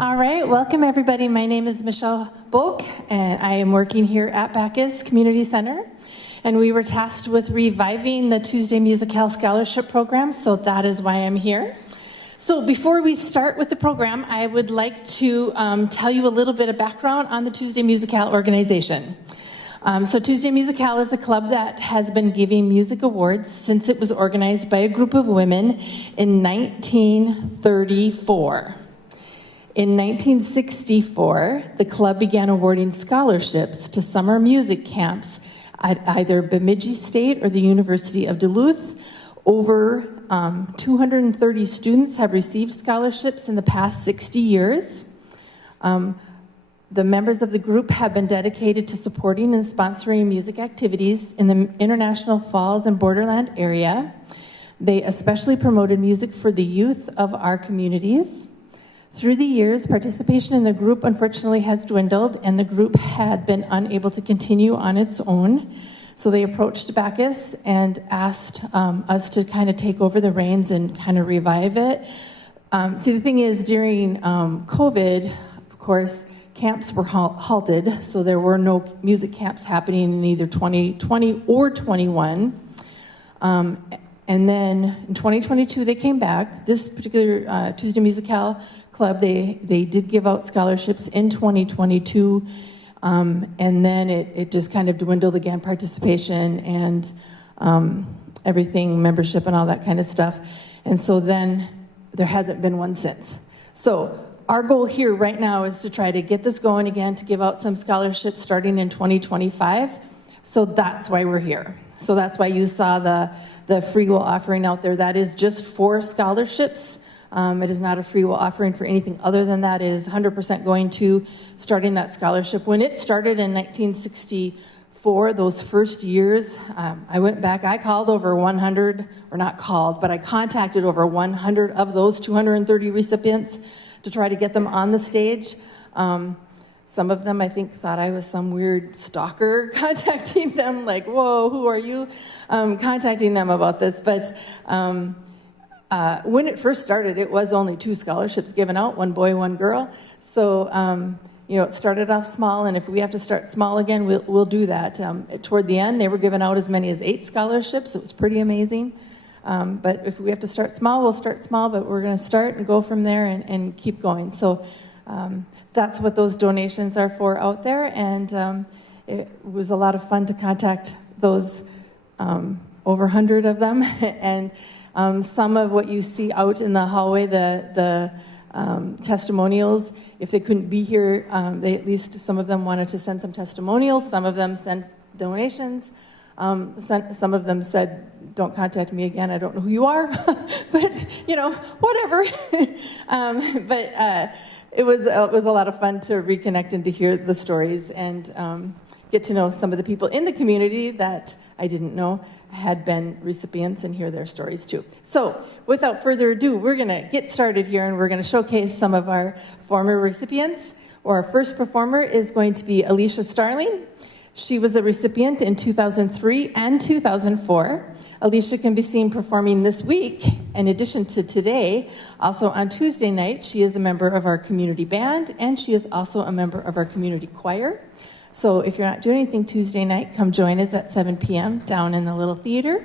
All right, welcome everybody. My name is Michelle Bulk, and I am working here at Bacchus Community Center. And we were tasked with reviving the Tuesday Musicale Scholarship Program, so that is why I'm here. So before we start with the program, I would like to tell you a little bit of background on the Tuesday Musicale organization. So Tuesday Musicale is a club that has been giving music awards since it was organized by a group of women in 1934. In 1964, the club began awarding scholarships to summer music camps at either Bemidji State or the University of Duluth. Over 230 students have received scholarships in the past 60 years. The members of the group have been dedicated to supporting and sponsoring music activities in the International Falls and Borderland area. They especially promoted music for the youth of our communities. Through the years, participation in the group unfortunately has dwindled, and the group had been unable to continue on its own. So they approached Bacchus and asked us to kind of take over the reins and kind of revive it. See, the thing is, during COVID, of course, camps were halted, so there were no music camps happening in either 2020 or 21. And then in 2022, they came back. This particular Tuesday Musicale Club, they did give out scholarships in 2022, and then it just kind of dwindled again, participation and everything, membership and all that kind of stuff. And so then there hasn't been one since. So our goal here right now is to try to get this going again, to give out some scholarships starting in 2025. So that's why we're here. So that's why you saw the free will offering out there. That is just for scholarships. It is not a free will offering for anything other than that. It is 100% going to starting that scholarship. When it started in 1964, those first years, I went back, I called over 100, or not called, but I contacted over 100 of those 230 recipients to try to get them on the stage. Some of them, I think, thought I was some weird stalker contacting them, like, whoa, who are you? Contacting them about this. But when it first started, it was only 2 scholarships given out, 1 boy, 1 girl. So, it started off small, and if we have to start small again, we'll do that. Toward the end, they were giving out as many as 8 scholarships. It was pretty amazing. But if we have to start small, we'll start small, but we're going to start and go from there and keep going. So that's what those donations are for out there, and it was a lot of fun to contact those over 100 of them, and some of what you see out in the hallway, the testimonials, if they couldn't be here, they at least, some of them wanted to send some testimonials, some of them sent donations, some of them said, don't contact me again, I don't know who you are, but, whatever. But it was a lot of fun to reconnect and to hear the stories and get to know some of the people in the community that I didn't know had been recipients and hear their stories too. So without further ado, we're going to get started here, and we're going to showcase some of our former recipients. Our first performer is going to be Alicia Starling. She was a recipient in 2003 and 2004. Alicia can be seen performing this week. In addition to today, also on Tuesday night, she is a member of our community band, and she is also a member of our community choir. So if you're not doing anything Tuesday night, come join us at 7 p.m. down in the little theater.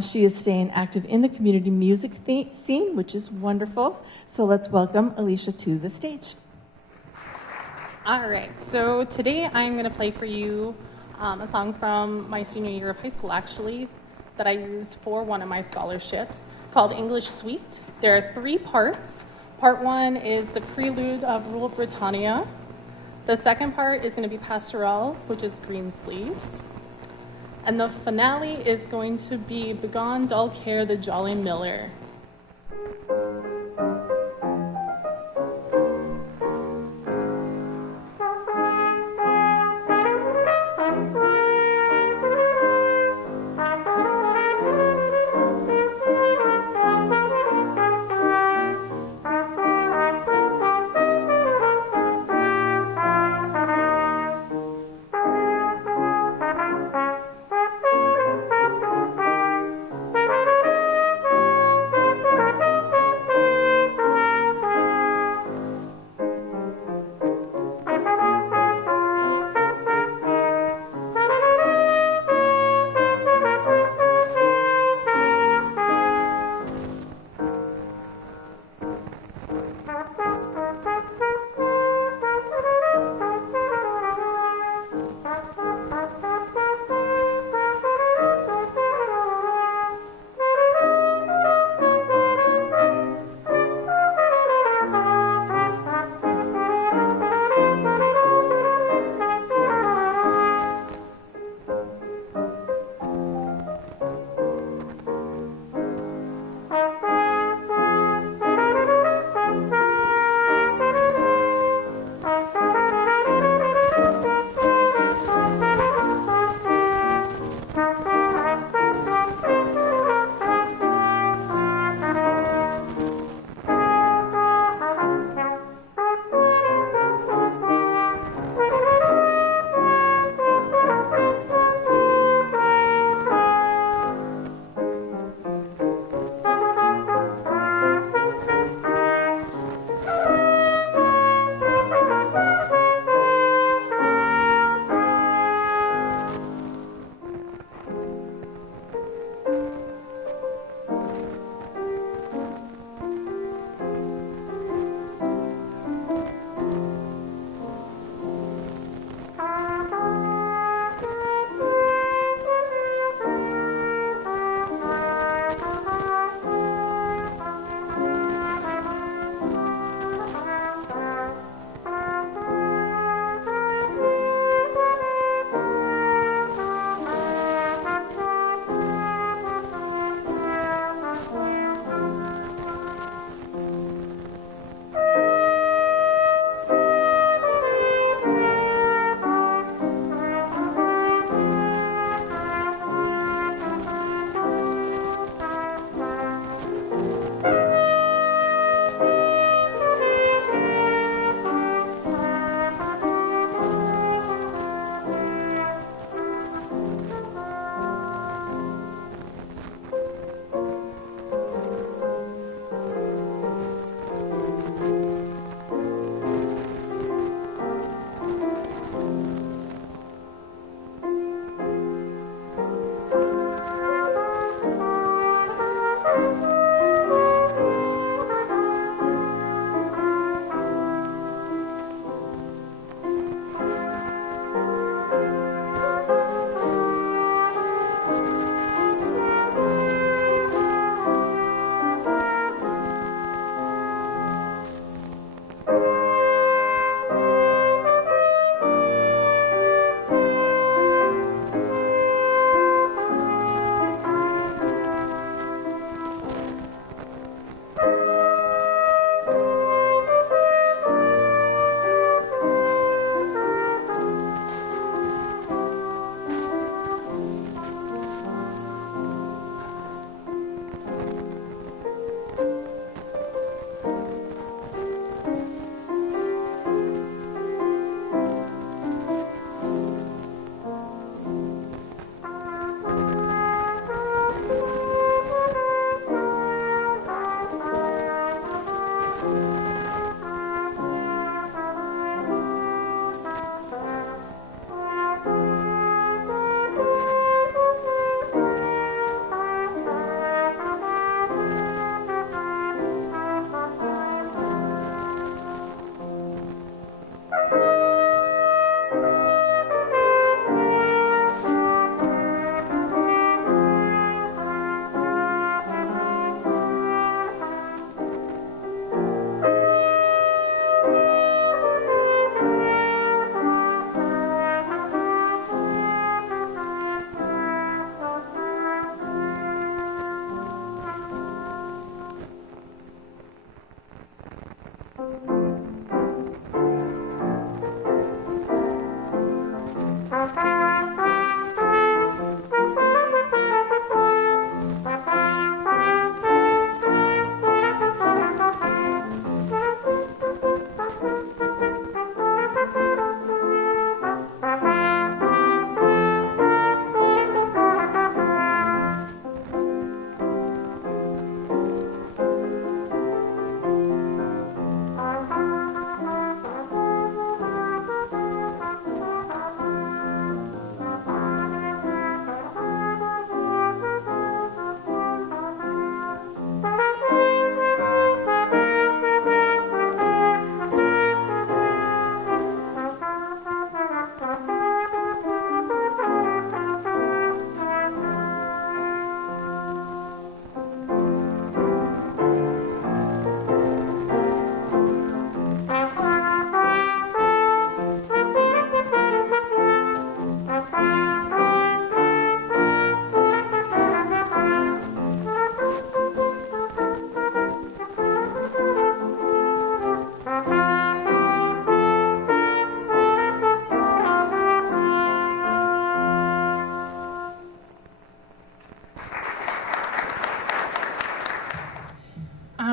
She is staying active in the community music scene, which is wonderful. So let's welcome Alicia to the stage. All right, so today I'm going to play for you a song from my senior year of high school, actually, that I used for one of my scholarships, called English Suite. There are 3 parts. Part 1 is the prelude of Rule Britannia. The second part is going to be Pastoral, which is Green Sleeves. And the finale is going to be Begone Dull Care, the Jolly Miller.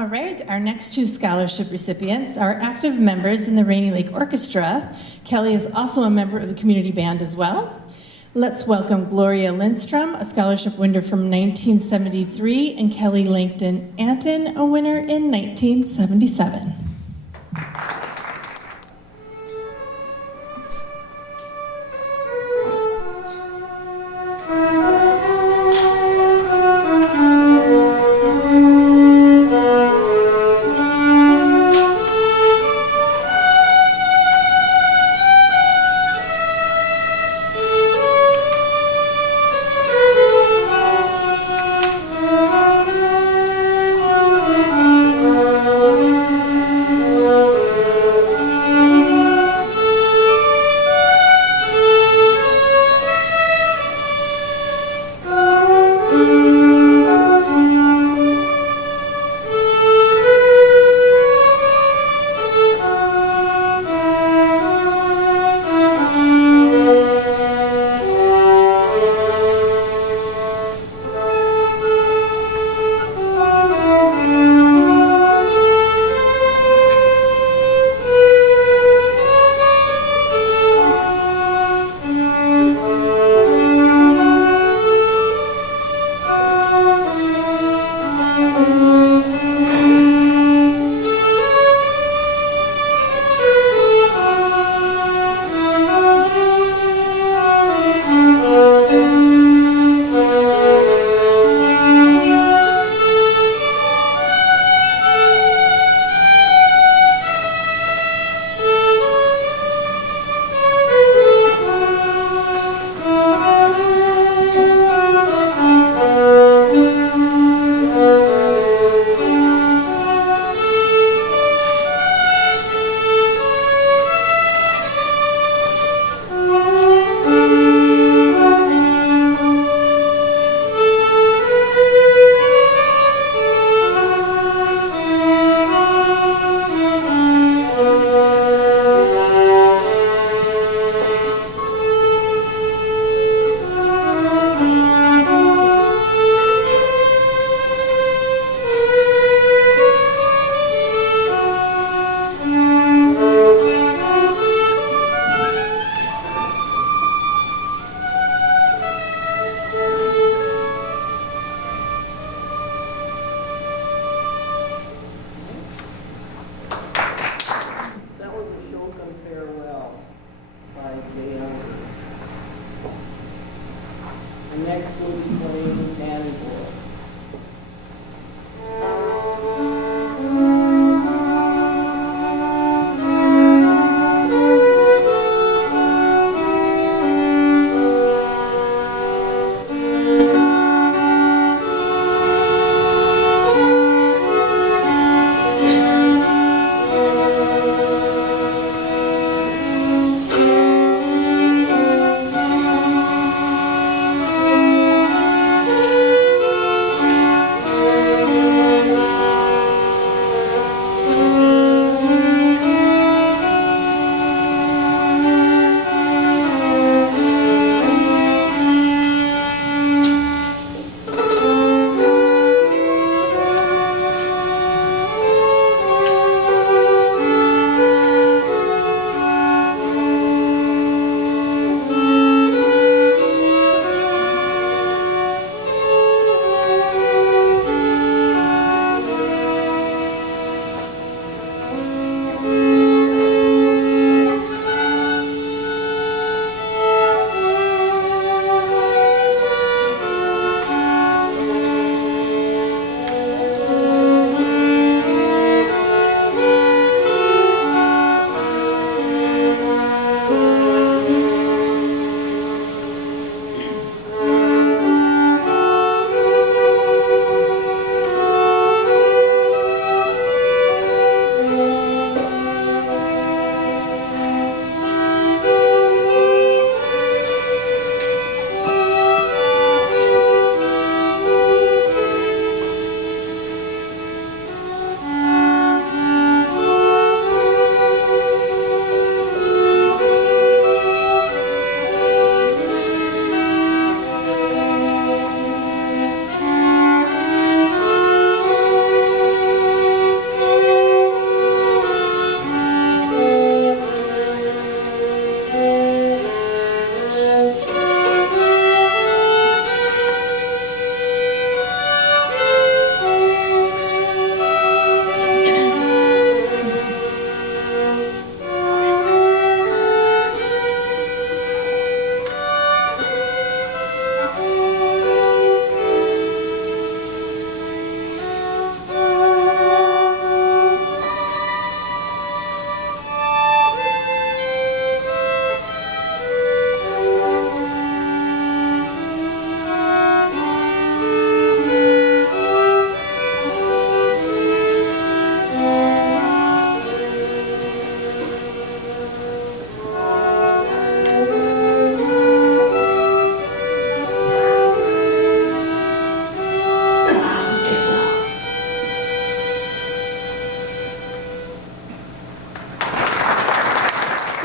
All right, our next two scholarship recipients are active members in the Rainy Lake Orchestra. Kelly is also a member of the community band as well. Let's welcome Gloria Lindstrom, a scholarship winner from 1973, and Kelly Langton Anton, a winner in 1977.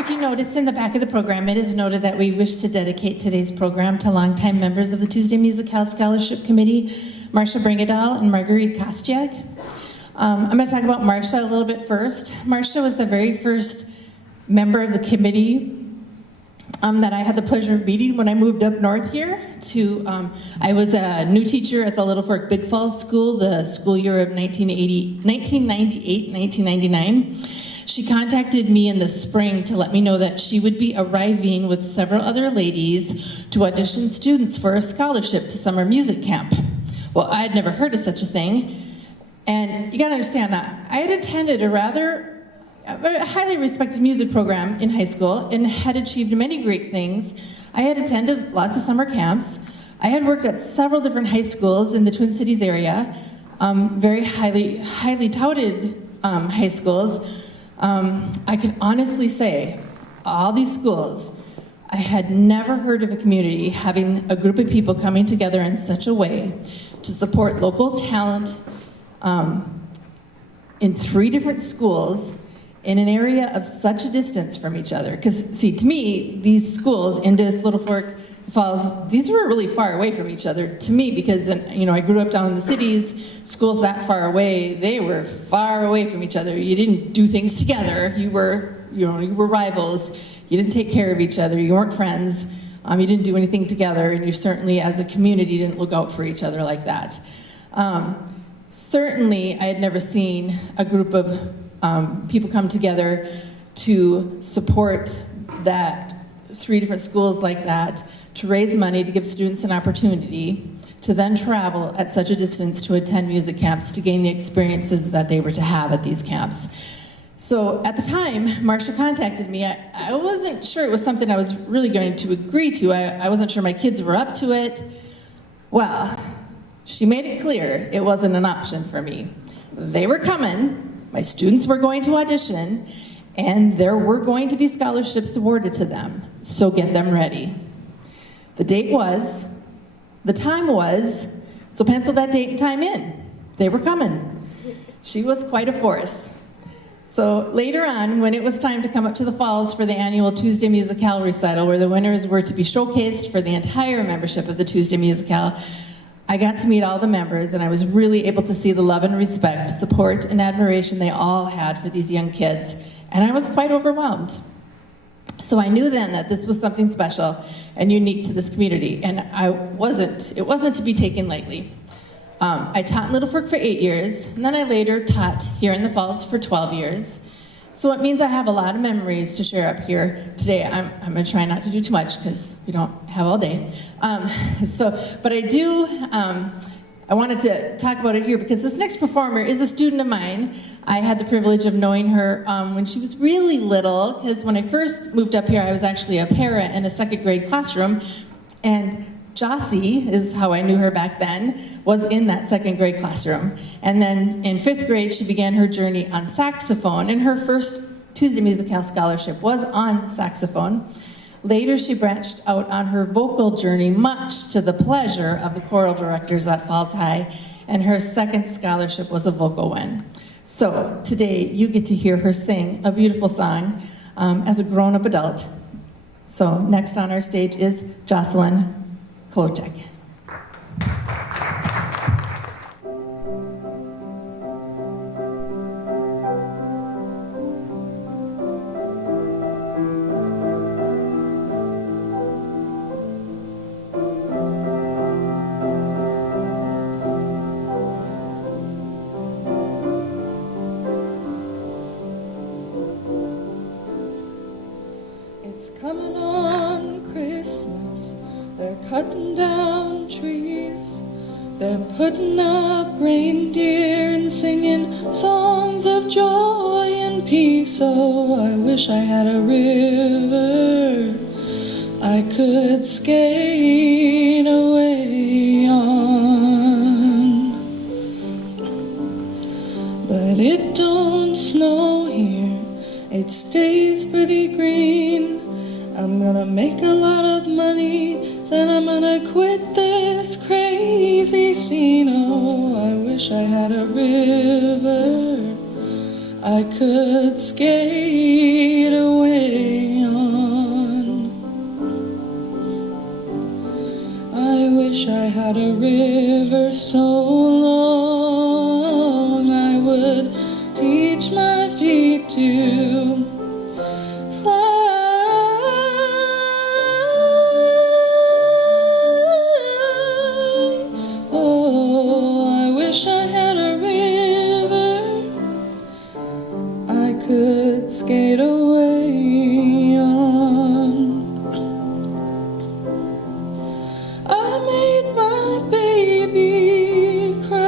if you notice in the back of the program, it is noted that we wish to dedicate today's program to longtime members of the Tuesday Musicale Scholarship Committee, Marcia Bringadal and Marguerite Kostiak. I'm going to talk about Marcia a little bit first. Marcia was the very first member of the committee that I had the pleasure of meeting when I moved up north here. I was a new teacher at the Little Fork Big Falls School, the school year of 1998-1999. She contacted me in the spring to let me know that she would be arriving with several other ladies to audition students for a scholarship to summer music camp. Well, I had never heard of such a thing. And you gotta understand that I had attended a highly respected music program in high school and had achieved many great things. I had attended lots of summer camps. I had worked at several different high schools in the Twin Cities area, very highly touted high schools. I can honestly say, all these schools, I had never heard of a community having a group of people coming together in such a way to support local talent in 3 different schools in an area of such a distance from each other. Because, see, to me, these schools, Indus, Little Fork, Falls, these were really far away from each other to me because, I grew up down in the cities, schools that far away, they were far away from each other. You didn't do things together. You were rivals. You didn't take care of each other. You weren't friends. You didn't do anything together, and you certainly, as a community, didn't look out for each other like that. Certainly, I had never seen a group of people come together to support that 3 different schools like that, to raise money to give students an opportunity to then travel at such a distance to attend music camps to gain the experiences that they were to have at these camps. So at the time, Marcia contacted me. I wasn't sure it was something I was really going to agree to. I wasn't sure my kids were up to it. Well, she made it clear it wasn't an option for me. They were coming, my students were going to audition, and there were going to be scholarships awarded to them, so get them ready. The date was, the time was, so pencil that date and time in. They were coming. She was quite a force. So later on, when it was time to come up to the Falls for the annual Tuesday Musicale recital, where the winners were to be showcased for the entire membership of the Tuesday Musicale, I got to meet all the members, and I was really able to see the love and respect, support, and admiration they all had for these young kids, and I was quite overwhelmed. So I knew then that this was something special and unique to this community, and it wasn't to be taken lightly. I taught in Little Fork for 8 years, and then I later taught here in the Falls for 12 years. So it means I have a lot of memories to share up here today. I'm going to try not to do too much because we don't have all day. But I do, I wanted to talk about it here because this next performer is a student of mine. I had the privilege of knowing her when she was really little, because when I first moved up here, I was actually a para in a 2nd grade classroom, and Jossie, is how I knew her back then, was in that 2nd grade classroom. And then in 5th grade, she began her journey on saxophone, and her first Tuesday Musicale scholarship was on saxophone. Later, she branched out on her vocal journey, much to the pleasure of the choral directors at Falls High, and her 2nd scholarship was a vocal one. So today, you get to hear her sing a beautiful song as a grown-up adult. So next on our stage is Jocelyn Kolchek. It's coming on Christmas, they're cutting down trees, they're putting up reindeer and singing songs of joy and peace. Oh, I wish I had a river I could skate away on, but it don't snow here, it stays pretty green. I'm gonna make a lot of money, then I'm gonna quit this crazy scene. Oh, I wish I had a river I could skate away could skate away on. I made my baby cry.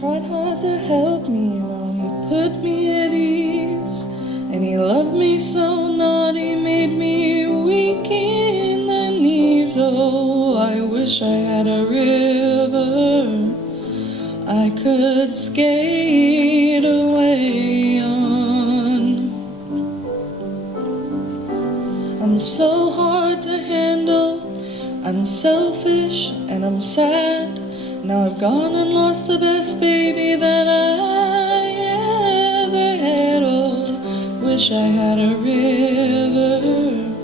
Tried hard to help me, oh, he put me at ease, and he loved me so naughty, made me weak in the knees. Oh, I wish I had a river I could skate away on. I'm so hard to handle, I'm selfish and I'm sad. Now I've gone and lost the best baby that I ever had. Oh, wish I had a river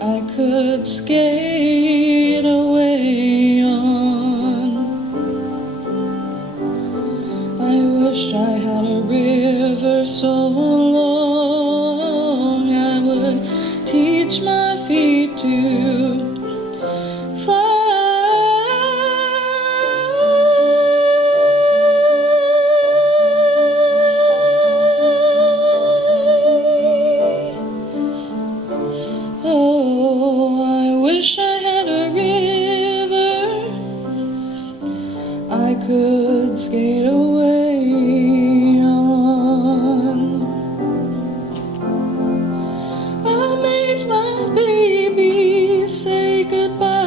I could skate away on. I wish I had a river so long I would teach my feet to fly. Oh, I wish I had a river I could skate away on. I made my baby say goodbye.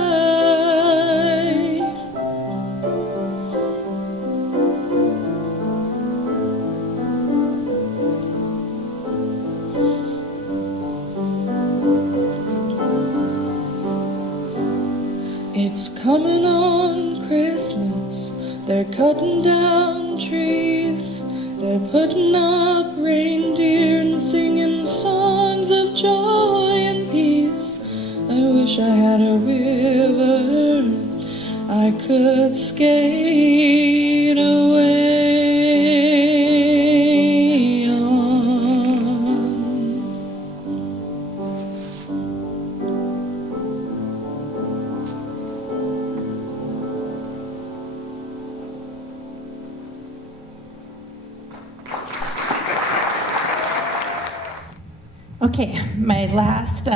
It's coming on Christmas, they're cutting down trees, they're putting up reindeer and singing songs of joy and peace. I wish I had a river I could skate away on. Okay, my last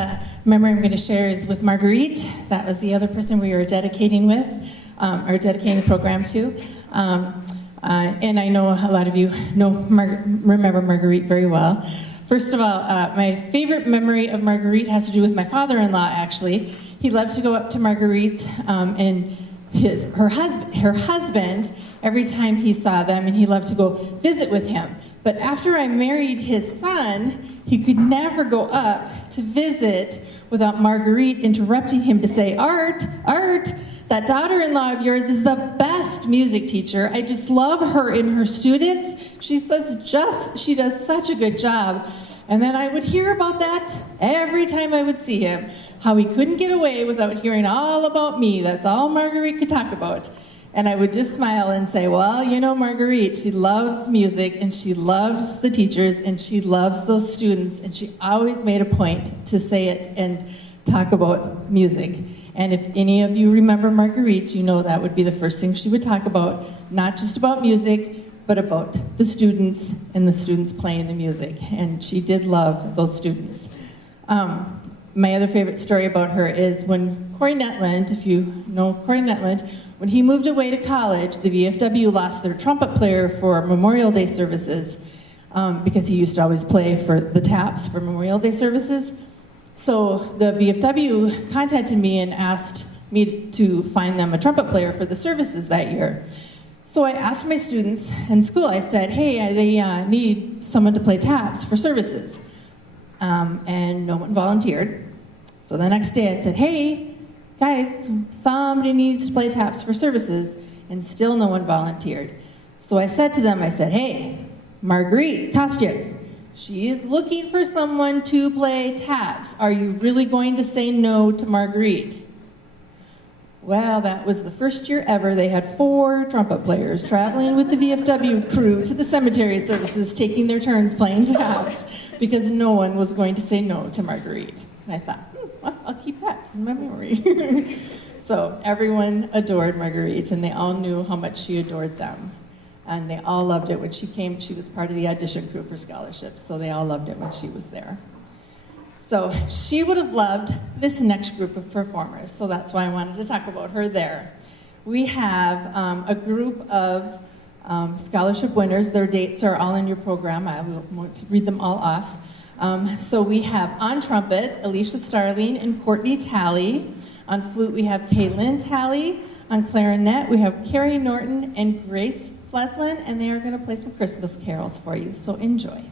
memory I'm going to share is with Marguerite. That was the other person we were dedicating with, or dedicating the program to. And I know a lot of you remember Marguerite very well. First of all, my favorite memory of Marguerite has to do with my father-in-law, actually. He loved to go up to Marguerite and her husband, every time he saw them, and he loved to go visit with him. But after I married his son, he could never go up to visit without Marguerite interrupting him to say, Art, that daughter-in-law of yours is the best music teacher. I just love her and her students. She does such a good job. And then I would hear about that every time I would see him, how he couldn't get away without hearing all about me. That's all Marguerite could talk about. And I would just smile and say, well, you know, Marguerite, she loves music, and she loves the teachers, and she loves those students, and she always made a point to say it and talk about music. And if any of you remember Marguerite, you know that would be the first thing she would talk about, not just about music, but about the students and the students playing the music. And she did love those students. My other favorite story about her is when Corey Netland, if you know Corey Netland, when he moved away to college, the VFW lost their trumpet player for Memorial Day services because he used to always play for the taps for Memorial Day services. So the VFW contacted me and asked me to find them a trumpet player for the services that year. So I asked my students in school, I said, hey, they need someone to play taps for services. And no one volunteered. So the next day I said, hey, guys, somebody needs to play taps for services, and still no one volunteered. So I said to them, I said, hey, Marguerite Kostyuk, she is looking for someone to play taps. Are you really going to say no to Marguerite? Well, that was the first year ever. They had 4 trumpet players traveling with the VFW crew to the cemetery services, taking their turns playing taps, because no one was going to say no to Marguerite. And I thought, well, I'll keep that in my memory. So everyone adored Marguerite, and they all knew how much she adored them. And they all loved it when she came. She was part of the audition crew for scholarships, so they all loved it when she was there. So she would have loved this next group of performers, so that's why I wanted to talk about her there. We have a group of scholarship winners. Their dates are all in your program. I won't read them all off. So we have on trumpet, Alicia Starling and Courtney Talley. On flute, we have Caitlin Talley. On clarinet, we have Carrie Norton and Grace Fleslin, and they are going to play some Christmas carols for you, so enjoy.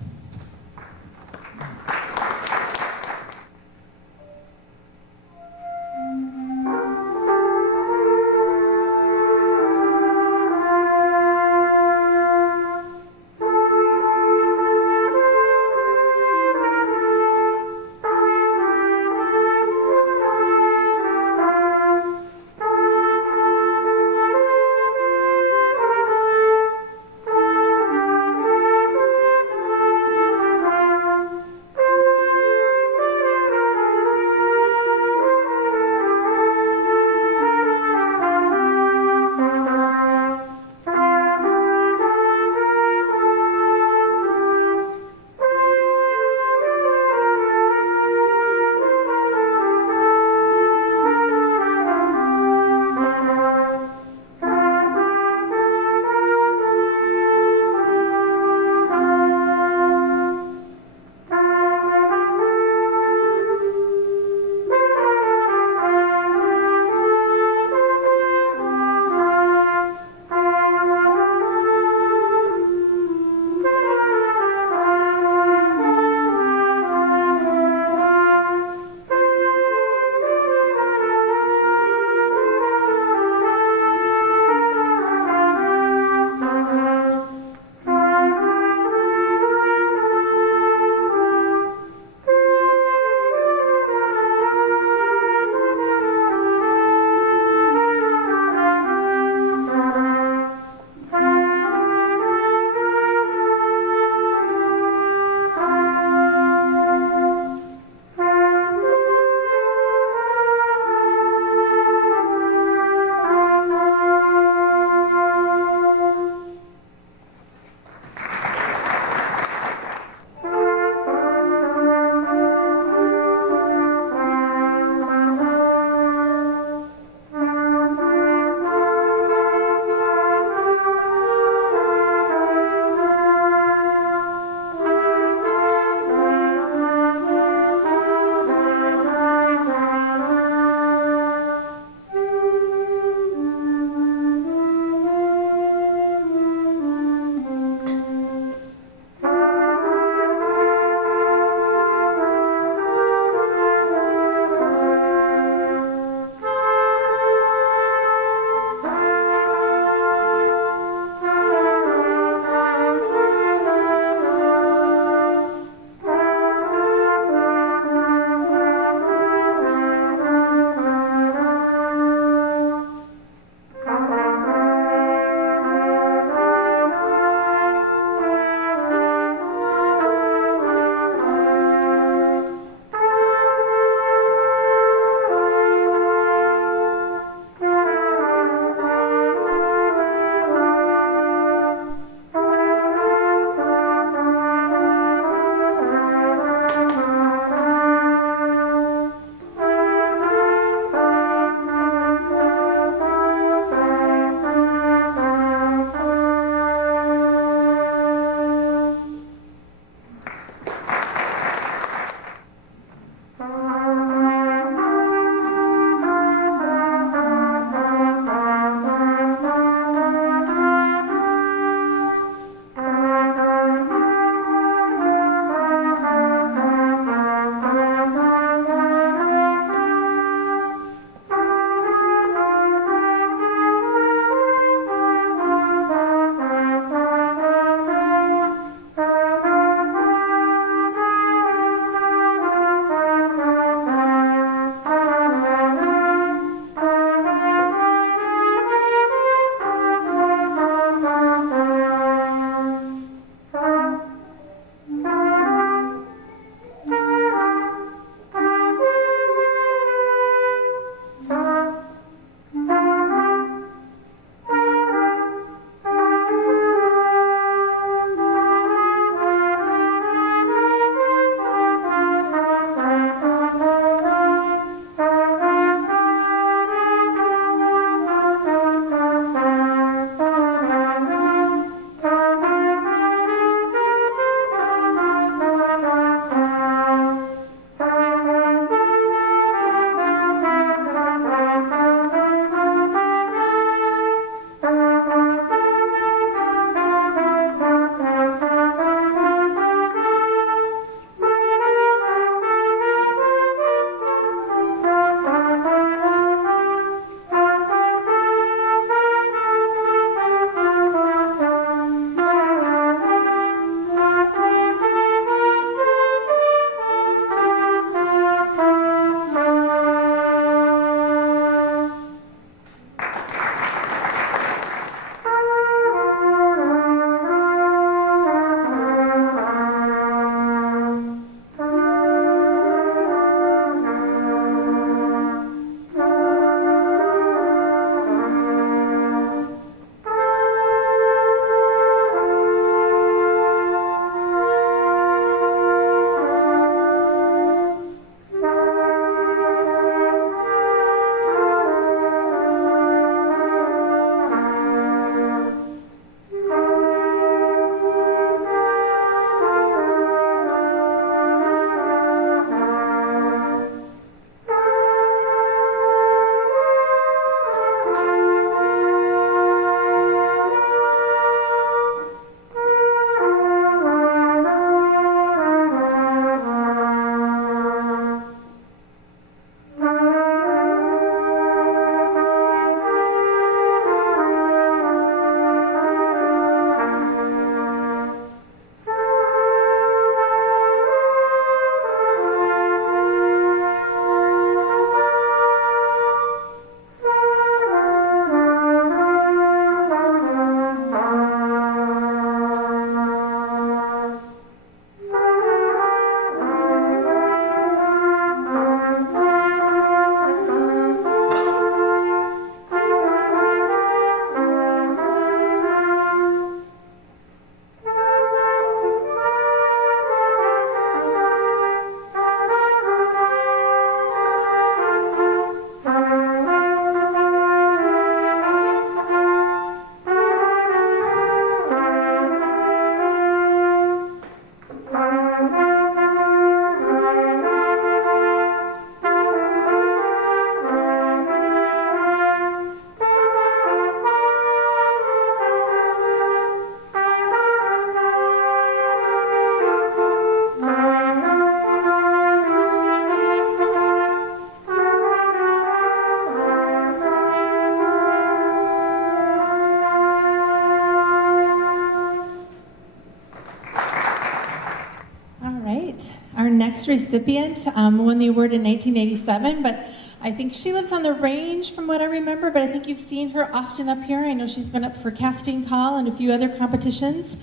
next recipient won the award in 1987, but I think she lives on the range from what I remember, but I think you've seen her often up here. I know she's been up for Casting Call and a few other competitions.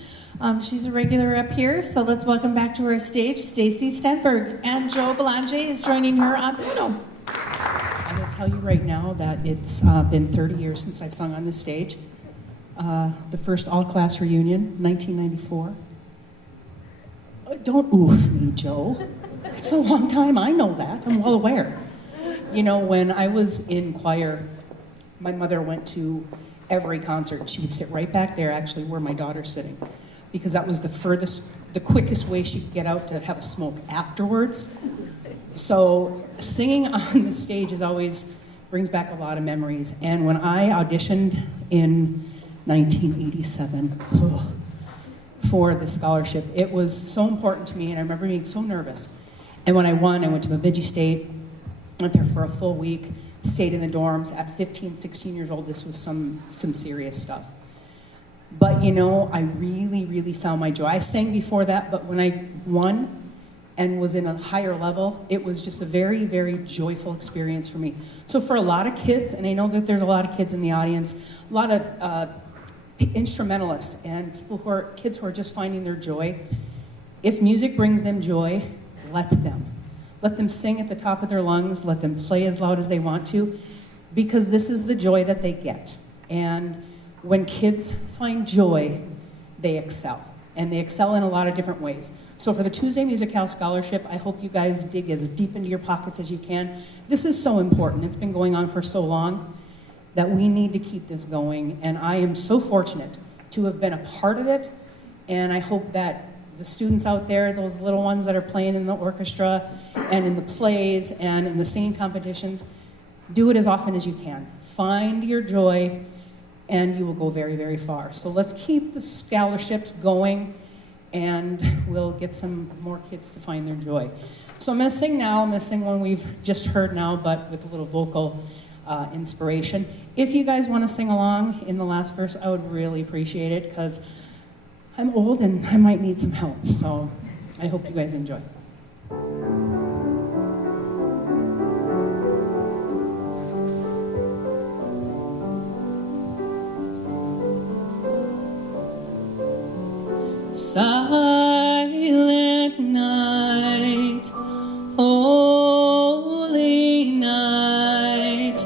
She's a regular up here, so let's welcome back to our stage Stacy Stenberg. And Joe Belanger is joining her on piano. I will tell you right now that it's been 30 years since I've sung on this stage. The first all-class reunion, 1994. Don't oof me, Joe. It's a long time, I know that, I'm well aware. You know, when I was in choir, my mother went to every concert. She would sit right back there, actually, where my daughter's sitting, because that was the quickest way she could get out to have a smoke afterwards. So singing on the stage always brings back a lot of memories. And when I auditioned in 1987 for the scholarship, it was so important to me, and I remember being so nervous. And when I won, I went to Bemidji State, went there for a full week, stayed in the dorms. At 15, 16 years old, this was some serious stuff. But you know, I really, really found my joy. I sang before that, but when I won and was in a higher level, it was just a very, very joyful experience for me. So for a lot of kids, and I know that there's a lot of kids in the audience, a lot of instrumentalists and kids who are just finding their joy, if music brings them joy, let them. Let them sing at the top of their lungs, let them play as loud as they want to, because this is the joy that they get. And when kids find joy, they excel. And they excel in a lot of different ways. So for the Tuesday Musicale Scholarship, I hope you guys dig as deep into your pockets as you can. This is so important. It's been going on for so long that we need to keep this going. And I am so fortunate to have been a part of it. And I hope that the students out there, those little ones that are playing in the orchestra and in the plays and in the singing competitions, do it as often as you can. Find your joy, and you will go very, very far. So let's keep the scholarships going, and we'll get some more kids to find their joy. So I'm going to sing now. I'm going to sing one we've just heard now, but with a little vocal inspiration. If you guys want to sing along in the last verse, I would really appreciate it, because I'm old and I might need some help. So I hope you guys enjoy. Silent night, holy night,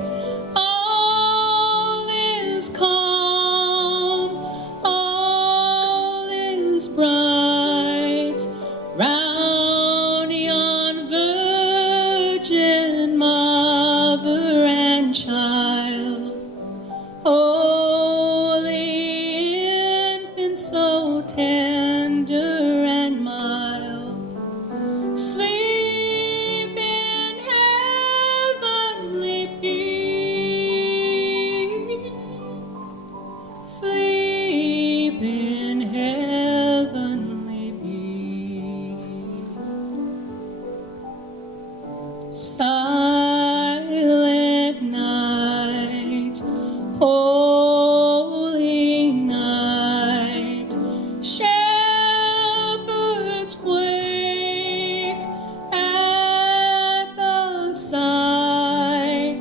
all is calm, all is bright, round yon virgin mother and child, holy infant so tender and mild, sleep in heavenly peace, sleep in heavenly peace. Silent night, holy night, shepherds quake at the sight,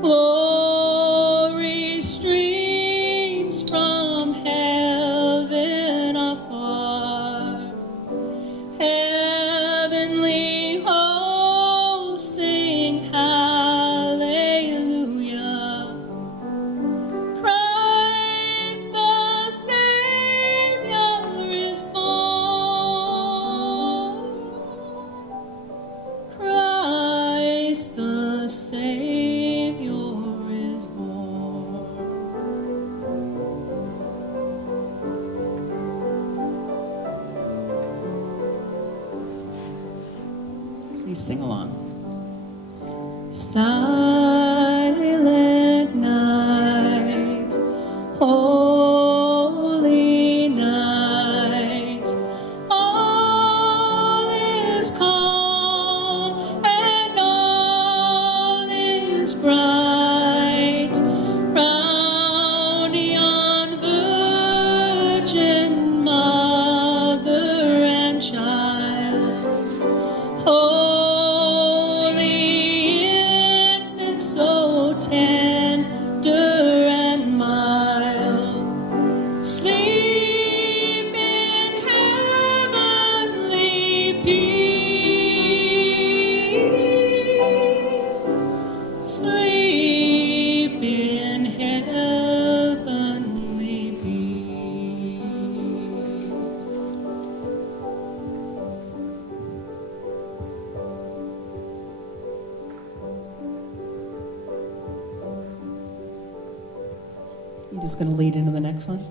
glory streams from heaven afar, heavenly hosts sing hallelujah. Christ the Savior is born. Christ the Savior is born. Please sing along. Silent night, holy night, all is calm and all is bright, round yon virgin mother and child, just going to lead into the next one.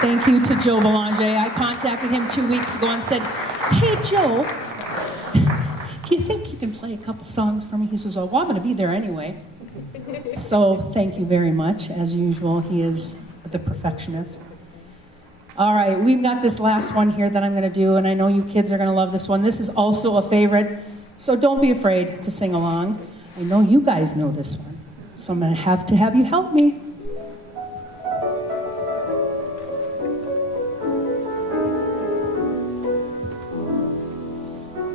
Thank you to Joe Belanger. I contacted him 2 weeks ago and said, "Hey, Joe, do you think you can play a couple songs for me?" He says, "Oh, well, I'm going to be there anyway." So thank you very much. As usual, he is the perfectionist. All right, we've got this last one here that I'm going to do, and I know you kids are going to love this one. This is also a favorite, so don't be afraid to sing along. I know you guys know this one, so I'm going to have you help me.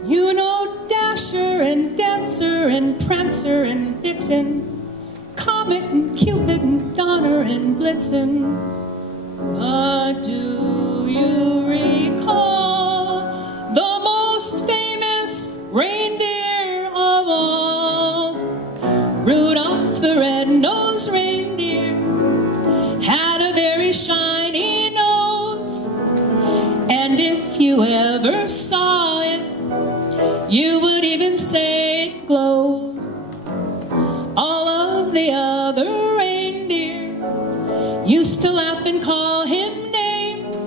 You know Dasher and Dancer and Prancer and Vixen, Comet and Cupid and Donner and Blitzen. Do you recall the most famous reindeer of all? Rudolph the red-nosed reindeer had a very shiny nose, and if you ever saw it, you would even say it glows. All of the other reindeers used to laugh and call him names.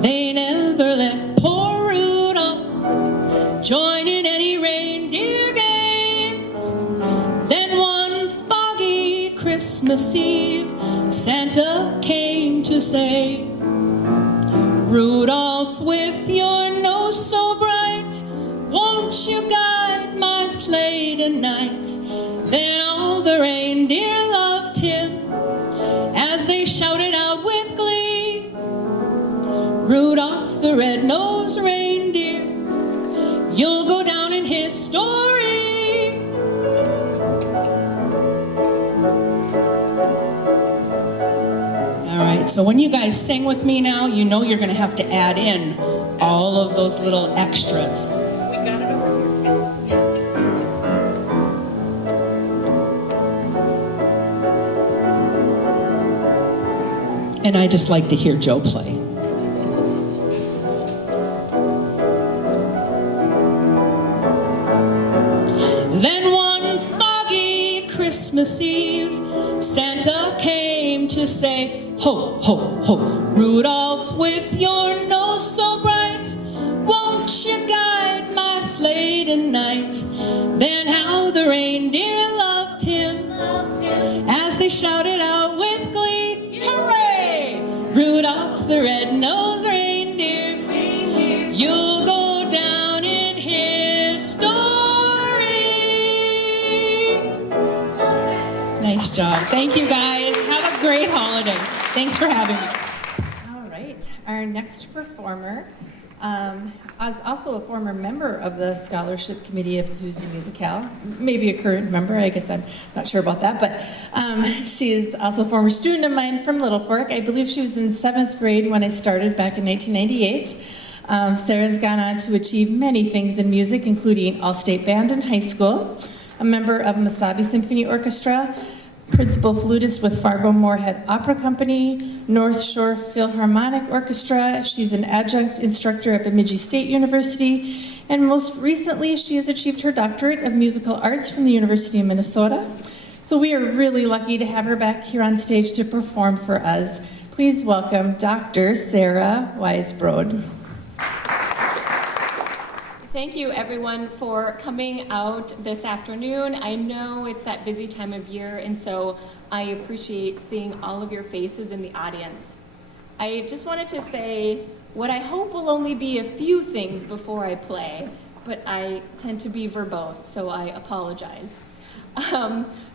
They never let poor Rudolph join in any reindeer games. Then one foggy Christmas Eve, Santa came to say, "Rudolph, with your nose so bright, won't you guide my sleigh tonight?" Then all the reindeer loved him as they shouted out with glee, "Rudolph the red-nosed reindeer, you'll go down in history." All right, so when you guys sing with me now, you know you're going to have to add in all of those little extras. We got it over here. And I just like to hear Joe play. Then one foggy Christmas Eve, Santa came to say, "Ho, ho, ho, Rudolph, with your nose so bright, won't you guide my sleigh tonight?" Then how the reindeer loved him as they shouted out with glee, "Hooray! Rudolph the red-nosed reindeer, you'll go down in history." Nice job. Thank you, guys. Have a great holiday. Thanks for having me. All right, our next performer is also a former member of the scholarship committee of Tuesday Musicale, maybe a current member, I guess I'm not sure about that, but she is also a former student of mine from Little Fork. I believe she was in 7th grade when I started back in 1998. Sarah's gone on to achieve many things in music, including all-state band in high school, a member of Mesabi Symphony Orchestra, principal flutist with Fargo Moorhead Opera Company, North Shore Philharmonic Orchestra. She's an adjunct instructor at Bemidji State University, and most recently she has achieved her doctorate of musical arts from the University of Minnesota. So we are really lucky to have her back here on stage to perform for us. Please welcome Dr. Sarah Weisbrod. Thank you, everyone, for coming out this afternoon. I know it's that busy time of year, and so I appreciate seeing all of your faces in the audience. I just wanted to say what I hope will only be a few things before I play, but I tend to be verbose, so I apologize.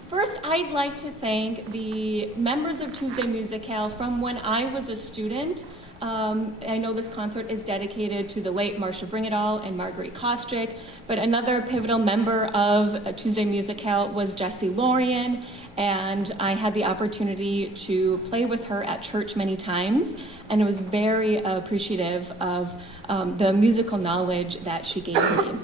First, I'd like to thank the members of Tuesday Musicale from when I was a student. I know this concert is dedicated to the late Marcia Bringitall and Marguerite Kostrick, but another pivotal member of Tuesday Musicale was Jessie Lorian, and I had the opportunity to play with her at church many times, and I was very appreciative of the musical knowledge that she gave me.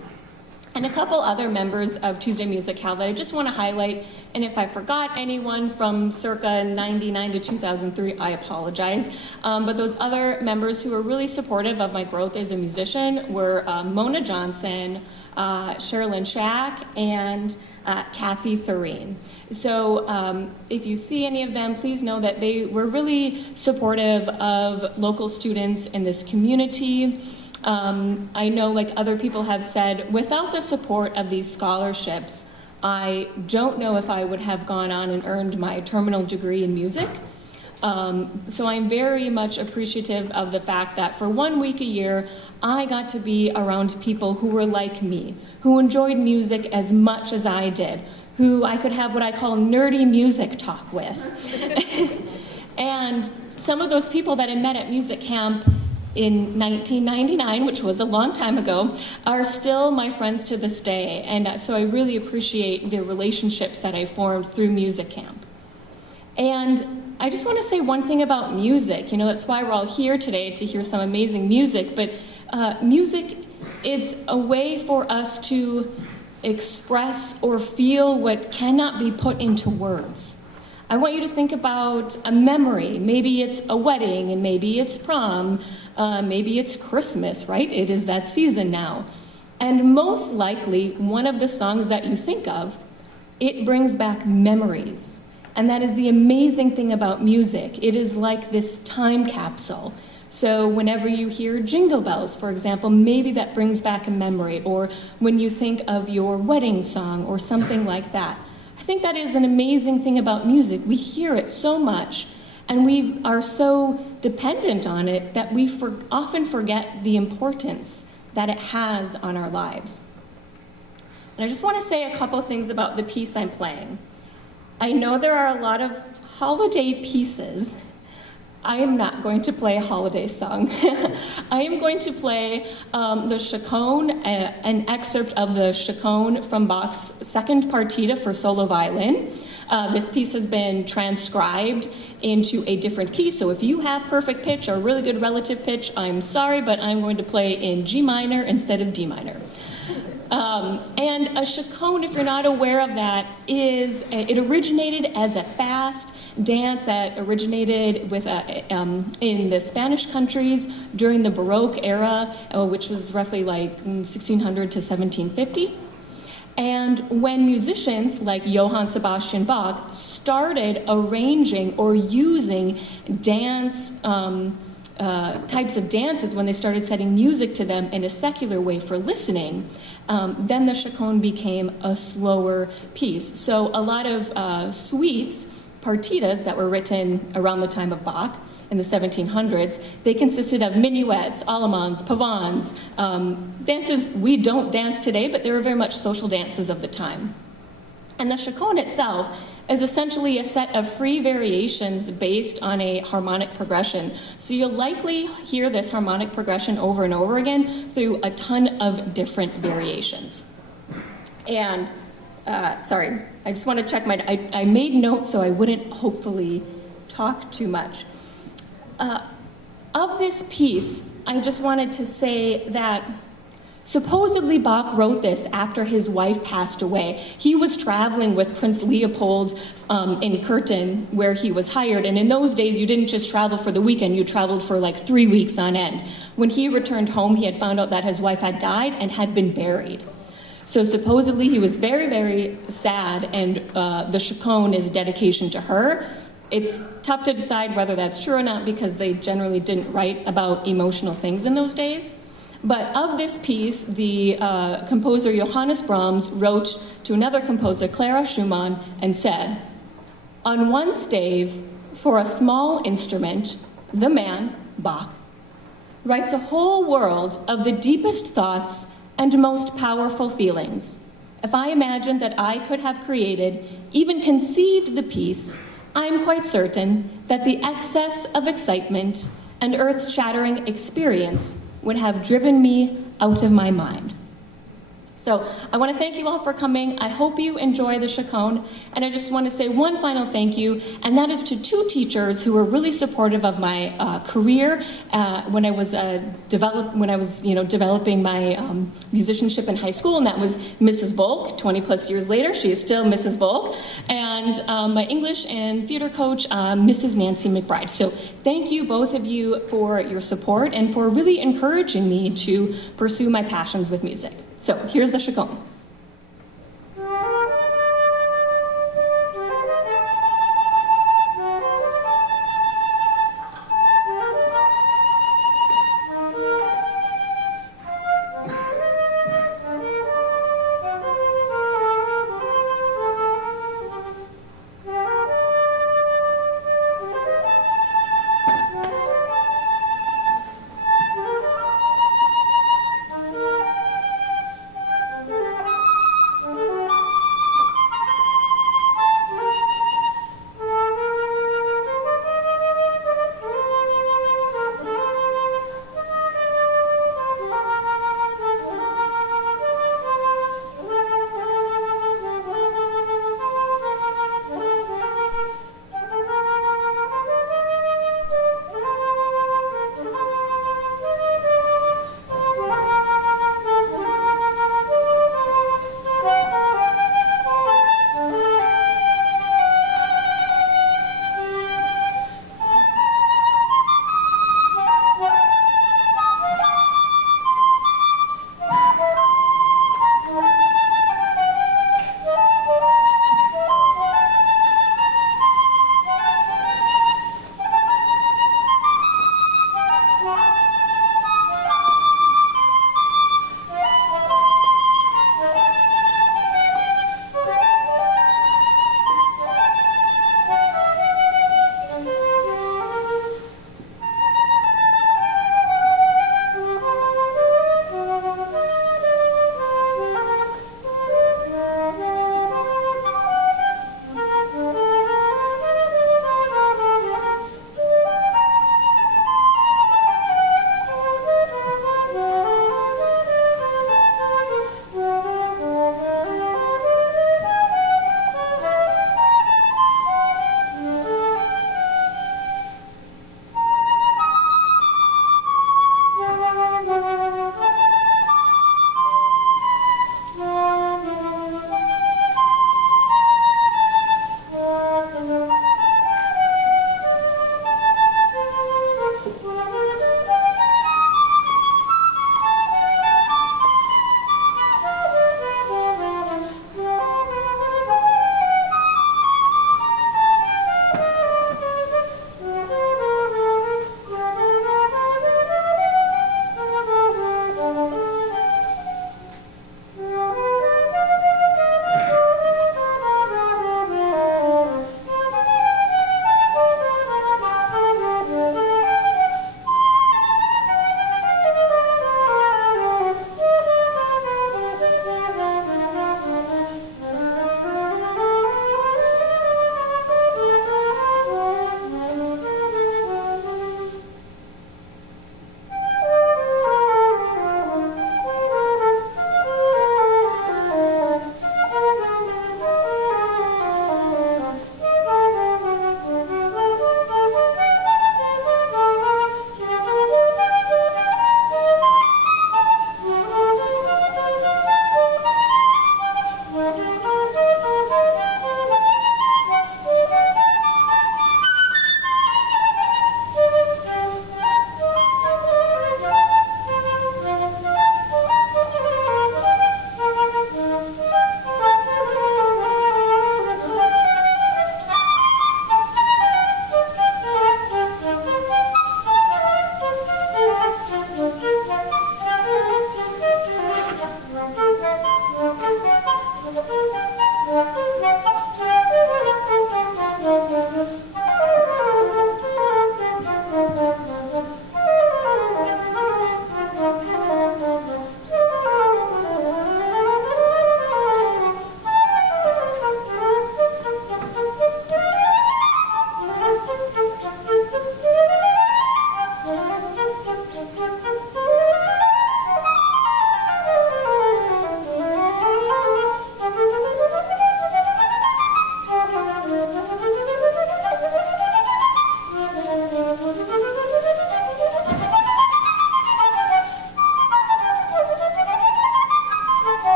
And a couple other members of Tuesday Musicale that I just want to highlight, and if I forgot anyone from circa 99 to 2003, I apologize. But those other members who were really supportive of my growth as a musician were Mona Johnson, Sherilyn Shack, and Kathy Thurine. So if you see any of them, please know that they were really supportive of local students in this community. I know, like other people have said, without the support of these scholarships, I don't know if I would have gone on and earned my terminal degree in music. So I'm very much appreciative of the fact that for 1 week a year, I got to be around people who were like me, who enjoyed music as much as I did, who I could have what I call nerdy music talk with. And some of those people that I met at music camp in 1999, which was a long time ago, are still my friends to this day. And so I really appreciate the relationships that I formed through music camp. And I just want to say one thing about music. You know, that's why we're all here today, to hear some amazing music. But music is a way for us to express or feel what cannot be put into words. I want you to think about a memory. Maybe it's a wedding, and maybe it's prom, maybe it's Christmas, right? It is that season now. And most likely, one of the songs that you think of, it brings back memories. And that is the amazing thing about music. It is like this time capsule. So whenever you hear Jingle Bells, for example, maybe that brings back a memory. Or when you think of your wedding song or something like that. I think that is an amazing thing about music. We hear it so much, and we are so dependent on it that we often forget the importance that it has on our lives. And I just want to say a couple things about the piece I'm playing. I know there are a lot of holiday pieces. I am not going to play a holiday song. I am going to play the Chaconne, an excerpt of the Chaconne from Bach's second partita for solo violin. This piece has been transcribed into a different key, so if you have perfect pitch or really good relative pitch, I'm sorry, but I'm going to play in G minor instead of D minor. And a chaconne, if you're not aware of that, it originated as a fast dance that originated with in the Spanish countries during the Baroque era, which was roughly like 1600 to 1750. And when musicians like Johann Sebastian Bach started arranging or using dance types of dances, when they started setting music to them in a secular way for listening, then the chaconne became a slower piece. So a lot of suites, partitas that were written around the time of Bach in the 1700s, they consisted of minuets, allemans, pavans, dances we don't dance today, but they were very much social dances of the time. And the chaconne itself is essentially a set of free variations based on a harmonic progression. So you'll likely hear this harmonic progression over and over again through a ton of different variations. And sorry, I just want to check I made notes so I wouldn't hopefully talk too much. Of this piece, I just wanted to say that supposedly Bach wrote this after his wife passed away. He was traveling with Prince Leopold in Curtin, where he was hired, and in those days you didn't just travel for the weekend, you traveled for like 3 weeks on end. When he returned home, he had found out that his wife had died and had been buried. So supposedly he was very, very sad, and the chaconne is a dedication to her. It's tough to decide whether that's true or not because they generally didn't write about emotional things in those days. But of this piece, the composer Johannes Brahms wrote to another composer, Clara Schumann, and said, "On one stave, for a small instrument, the man, Bach, writes a whole world of the deepest thoughts and most powerful feelings. If I imagined that I could have created, even conceived the piece, I am quite certain that the excess of excitement and earth-shattering experience would have driven me out of my mind." So I want to thank you all for coming. I hope you enjoy the chaconne, and I just want to say one final thank you, and that is to 2 teachers who were really supportive of my career when I was developing my musicianship in high school, and that was Mrs. Volk. 20 plus years later, she is still Mrs. Volk, and my English and theater coach, Mrs. Nancy McBride. So thank you, both of you, for your support and for really encouraging me to pursue my passions with music. So here's the chaconne.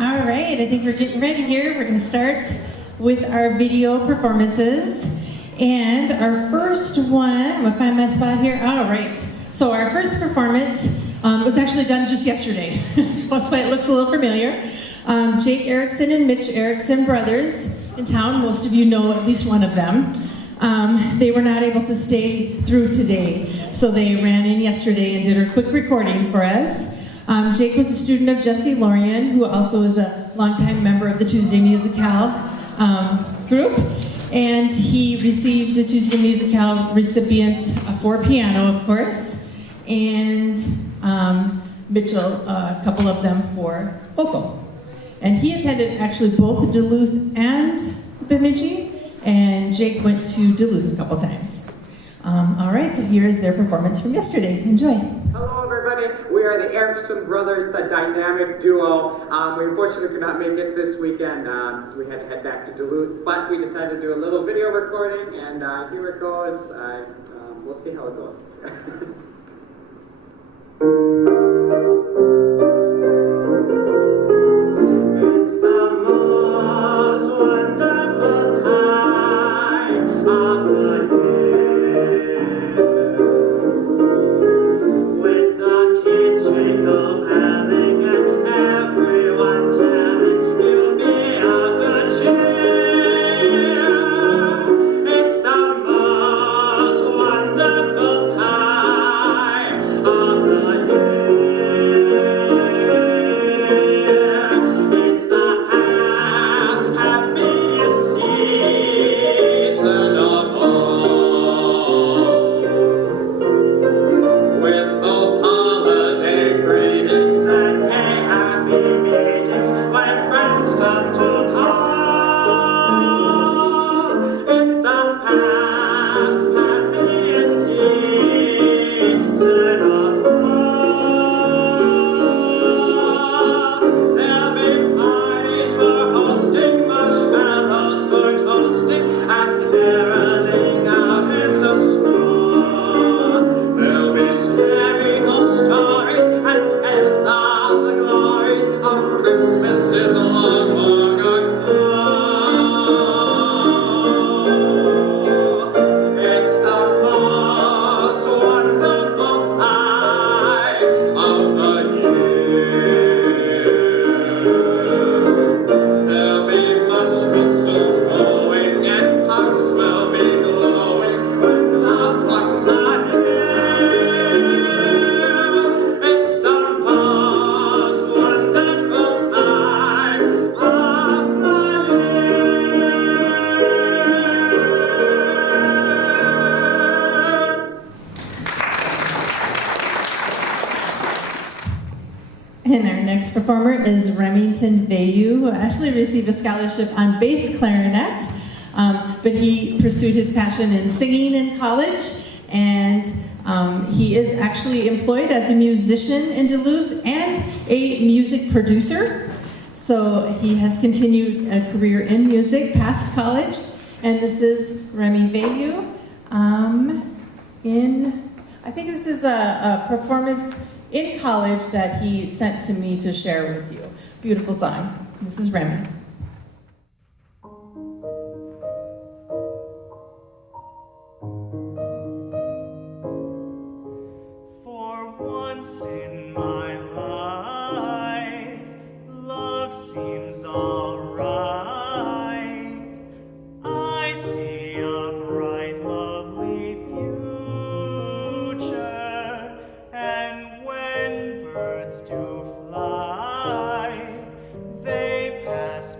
All right, I think we're getting ready here. We're going to start with our video performances. And our first one, I'm going to find my spot here. All right, so our first performance was actually done just yesterday. So that's why it looks a little familiar. Jake Erickson and Mitch Erickson, brothers in town. Most of you know at least one of them. They were not able to stay through today, so they ran in yesterday and did a quick recording for us. Jake was a student of Jesse Lorian, who also is a longtime member of the Tuesday Musicale group, and he received a Tuesday Musicale recipient for piano, of course, and Mitchell, a couple of them for vocal. And he attended actually both Duluth and Bemidji, and Jake went to Duluth a couple times. All right, so here's their performance from yesterday. Enjoy. Hello everybody, we are the Erickson Brothers, the dynamic duo. We unfortunately could not make it this weekend. We had to head back to Duluth, but we decided to do a little video recording, and here it goes. We'll see how it goes. It's the most wonderful time of the year, with the kids jingle belling and everyone telling you'll be a good cheer. It's the most wonderful time of the year. It's the happiest season of all, with those holiday greetings and gay happy meetings when friends come to call. It's the happiest season of all. There'll be parties for hosting, marshmallows for toasting, and caroling out in the snow. There'll be scary ghost stories and tales of the glories of Christmases long, long ago. It's the most wonderful time of the year. There'll be much mistletoeing and hearts will be glowing when loved ones are near. It's the most wonderful time of the year. And our next performer is Remington Vayu, who actually received a scholarship on bass clarinet, but he pursued his passion in singing in college, and he is actually employed as a musician in Duluth and a music producer. So he has continued a career in music past college, and this is Remy Vayu I think this is a performance in college that he sent to me to share with you. Beautiful song. This is Remy. For once in my life, love seems alright. I see a bright, lovely future, and when birds do fly, they pass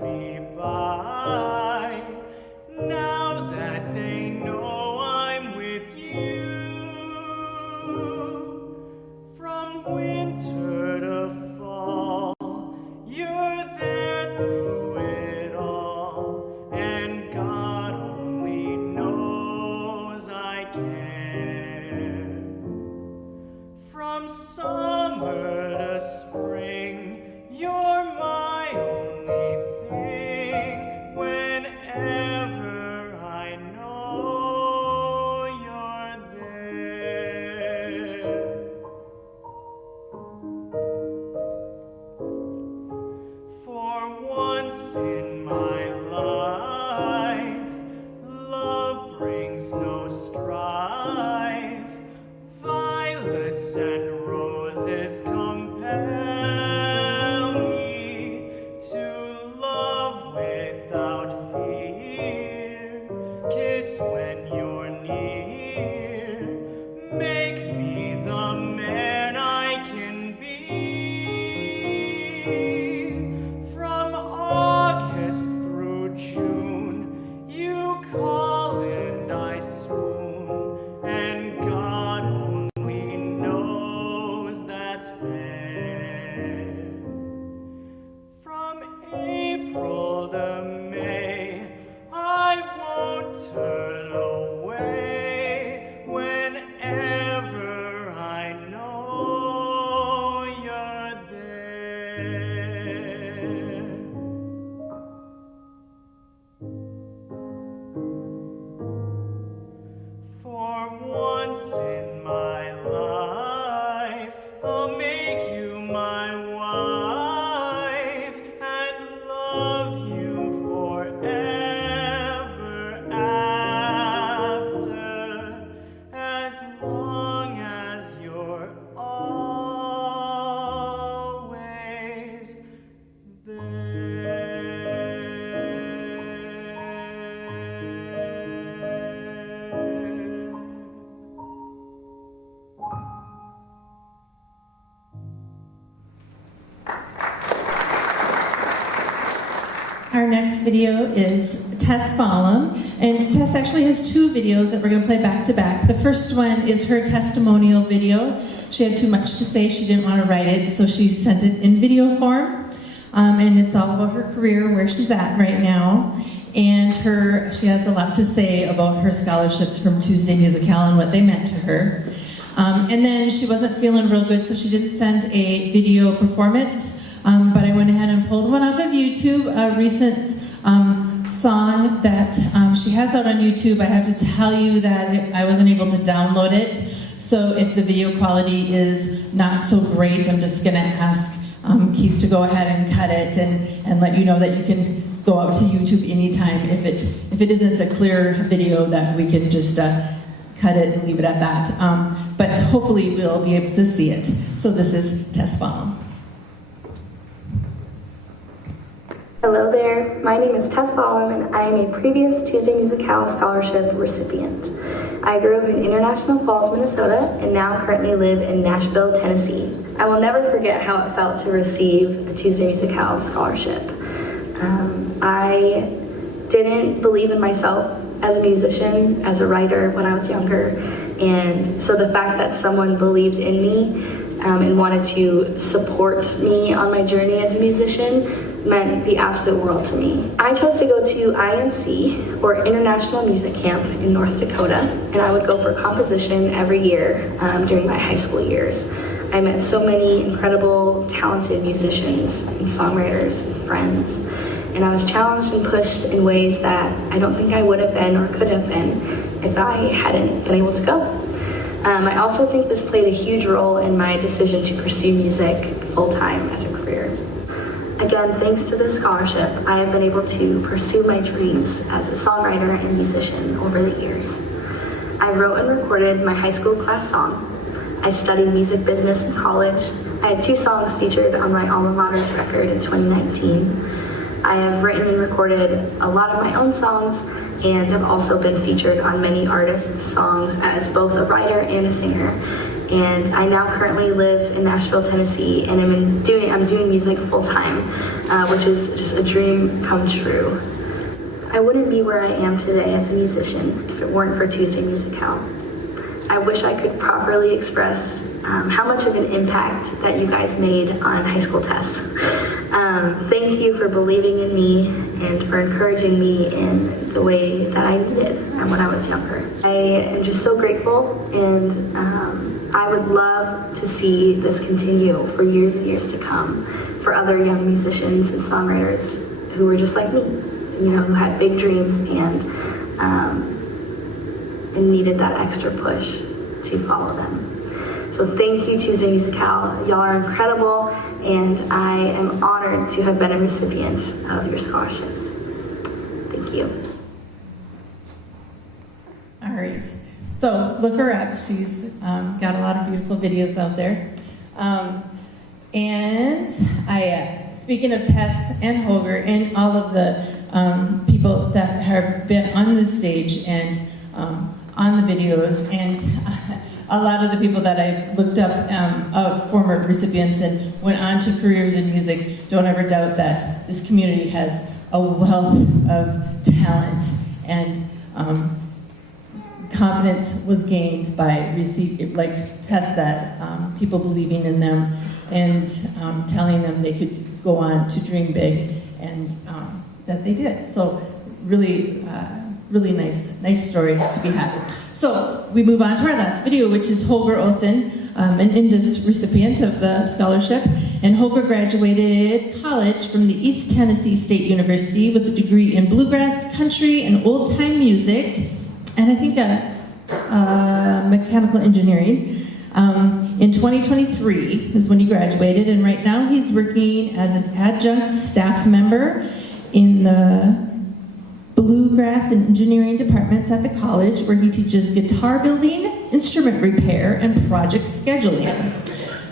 once in my life, I'll make you my wife and love you forever after, as long as you're always there. Our next video is Tess Follum, and Tess actually has two videos that we're going to play back to back. The first one is her testimonial video. She had too much to say, she didn't want to write it, so she sent it in video form, and it's all about her career, where she's at right now, and she has a lot to say about her scholarships from Tuesday Musicale and what they meant to her. And then she wasn't feeling real good, so she didn't send a video performance. But I went ahead and pulled one off of YouTube, a recent song that she has out on YouTube. I have to tell you that I wasn't able to download it, so if the video quality is not so great, I'm just going to ask Keith to go ahead and cut it and let you know that you can go out to YouTube anytime. If it isn't a clear video, that we can just cut it and leave it at that. But hopefully we'll be able to see it. So this is Tess Follum. Hello there, my name is Tess Follum and I am a previous Tuesday Musicale Scholarship recipient. I grew up in International Falls, Minnesota and now currently live in Nashville, Tennessee. I will never forget how it felt to receive a Tuesday Musicale Scholarship. I didn't believe in myself as a musician, as a writer when I was younger, and so the fact that someone believed in me and wanted to support me on my journey as a musician meant the absolute world to me. I chose to go to IMC, or International Music Camp, in North Dakota, and I would go for composition every year during my high school years. I met so many incredible, talented musicians and songwriters and friends, and I was challenged and pushed in ways that I don't think I would have been or could have been if I hadn't been able to go. I also think this played a huge role in my decision to pursue music full-time as a career. Again, thanks to this scholarship, I have been able to pursue my dreams as a songwriter and musician over the years. I wrote and recorded my high school class song. I studied music business in college. I had 2 songs featured on my alma mater's record in 2019. I have written and recorded a lot of my own songs and have also been featured on many artists' songs as both a writer and a singer. And I now currently live in Nashville, Tennessee, and I'm doing music full time, which is just a dream come true. I wouldn't be where I am today as a musician if it weren't for Tuesday Musicale. I wish I could properly express how much of an impact that you guys made on high school Tess. Thank you for believing in me and for encouraging me in the way that I needed when I was younger. I am just so grateful, and I would love to see this continue for years and years to come for other young musicians and songwriters who were just like me, who had big dreams and needed that extra push to follow them. So thank you, Tuesday Musicale. Y'all are incredible, and I am honored to have been a recipient of your scholarships. Thank you. All right. So look her up. She's got a lot of beautiful videos out there. And speaking of Tess and Holger and all of the people that have been on the stage and on the videos, and a lot of the people that I looked up, former recipients and went on to careers in music, don't ever doubt that this community has a wealth of talent, and confidence was gained by like Tess said, people believing in them and telling them they could go on to dream big, and that they did. So really, really nice stories to be had. So we move on to our last video, which is Holger Olsen, an Indus recipient of the scholarship. And Holger graduated college from the East Tennessee State University with a degree in bluegrass, country, and old-time music. And I think mechanical engineering. In 2023 is when he graduated, and right now he's working as an adjunct staff member in the bluegrass and engineering departments at the college, where he teaches guitar building, instrument repair, and project scheduling.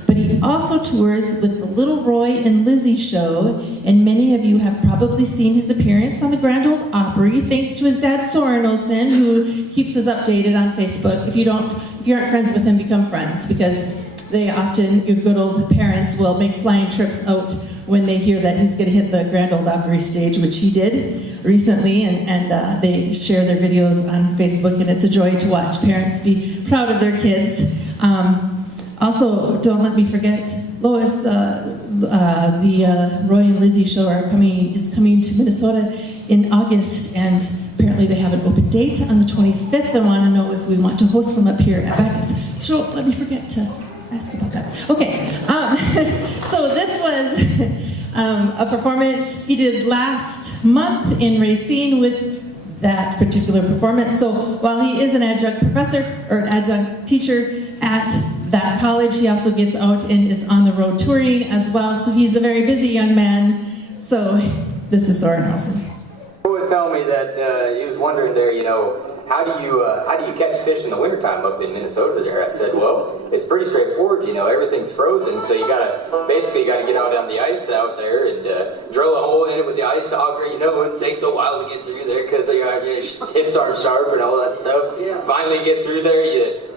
But he also tours with the Little Roy and Lizzie show, and many of you have probably seen his appearance on the Grand Ole Opry, thanks to his dad, Soren Olsen, who keeps us updated on Facebook. If you aren't friends with him, become friends, because they often, your good old parents will make flying trips out when they hear that he's going to hit the Grand Ole Opry stage, which he did recently, and they share their videos on Facebook, and it's a joy to watch parents be proud of their kids. Also, don't let me forget, Lois, the Roy and Lizzie show is coming to Minnesota in August, and apparently they have an open date on the 25th. I want to know if we want to host them up here at Bacchus. So let me forget to ask about that. Okay, so this was a performance he did last month in Racine with that particular performance. So while he is an adjunct professor or an adjunct teacher at that college, he also gets out and is on the road touring as well. So he's a very busy young man. So this is Soren Olsen. He was telling me that he was wondering there, how do you catch fish in the wintertime up in Minnesota there? I said, well, it's pretty straightforward, everything's frozen, so you gotta get out on the ice out there and drill a hole in it with the ice auger, it takes a while to get through there because your tips aren't sharp and all that stuff. Yeah. Finally get through there,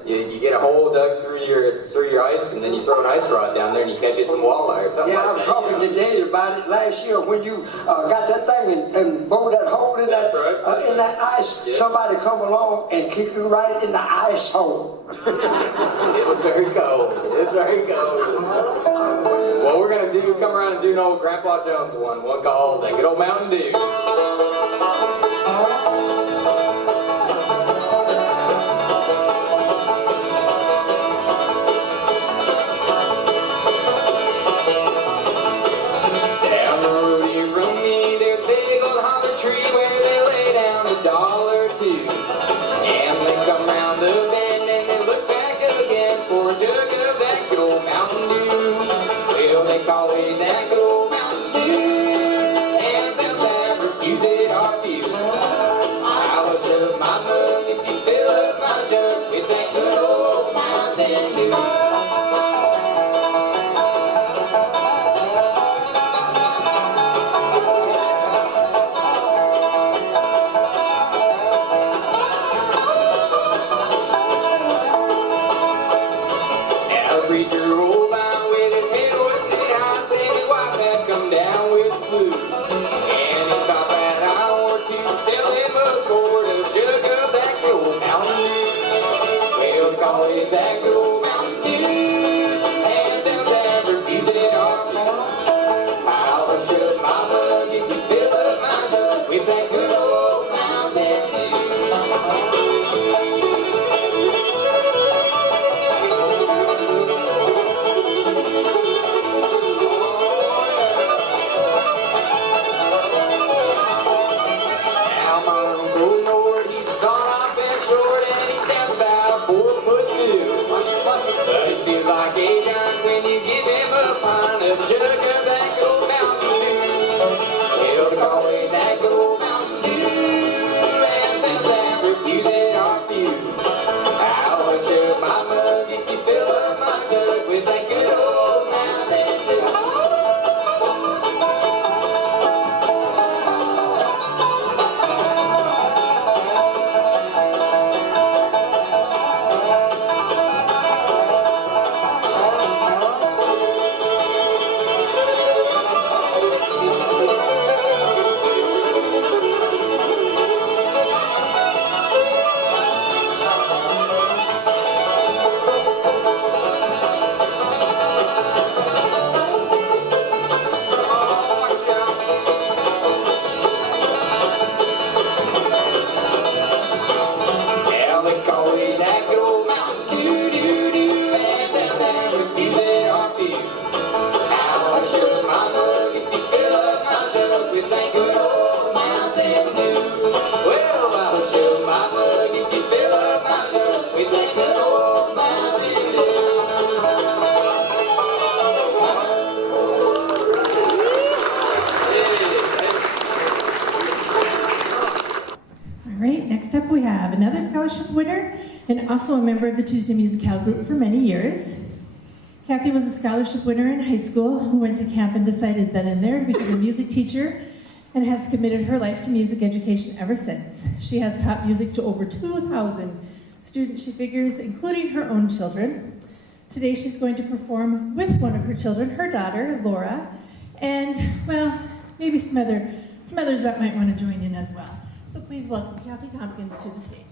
you get a hole dug through your ice, and then you throw an ice rod down there and you catch you some walleye or something. Yeah, I was talking to Dave about it last year when you got that thing and bored that hole in that in that ice. Yeah. Somebody come along and kick you right in the ice hole. It was very cold. It was very cold. Well, we're gonna come around and do an old Grandpa Jones one called "Good Old Mountain Dew." right, next up we have another scholarship winner and also a member of the Tuesday Musicale group for many years. Kathy was a scholarship winner in high school who went to camp and decided then and there to become a music teacher and has committed her life to music education ever since. She has taught music to over 2,000 students, she figures, including her own children. Today she's going to perform with one of her children, her daughter, Laura, and, well, maybe some others that might want to join in as well. So please welcome Kathy Tompkins to the stage.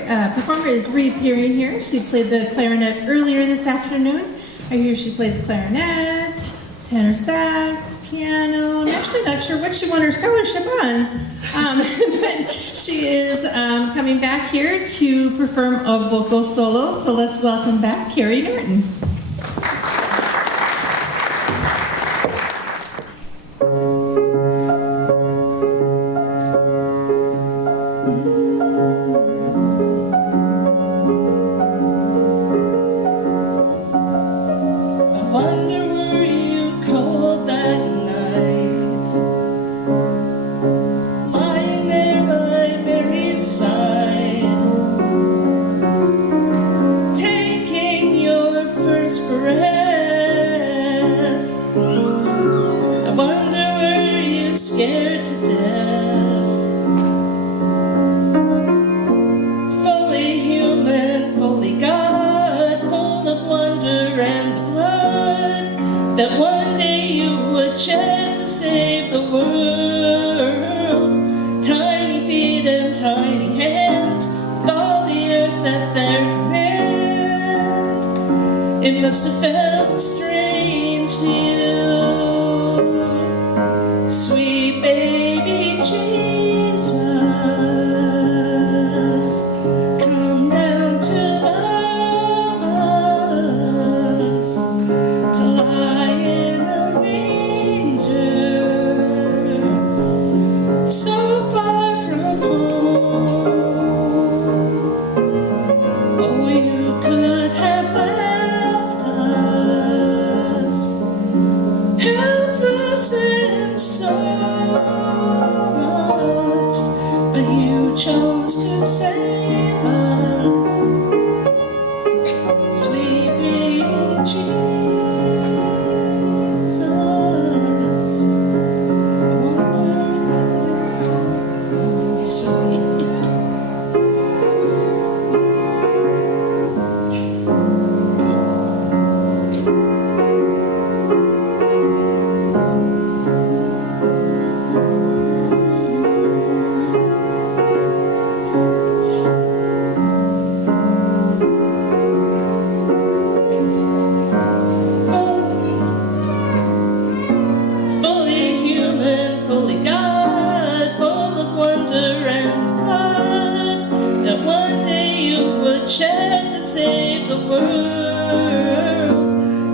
performer is reappearing here. She played the clarinet earlier this afternoon. I hear she plays clarinet, tenor sax, piano. I'm actually not sure what she won her scholarship on. But she is coming back here to perform a vocal solo. So let's welcome back Carrie Norton. Scared to death, fully human, fully God, full of wonder and the blood that one day you would shed to save the world. Tiny feet and tiny hands, with all the earth at their command. It must have felt strange to you, sweet baby Jesus, come down to love us, to lie in a manger, so far from home. Oh, you could have left us, helpless and so lost, but you chose to save us, sweet baby Jesus. I wonder if it's sweet. Fully human, fully God, full of wonder and blood, that one day you would shed to save the world.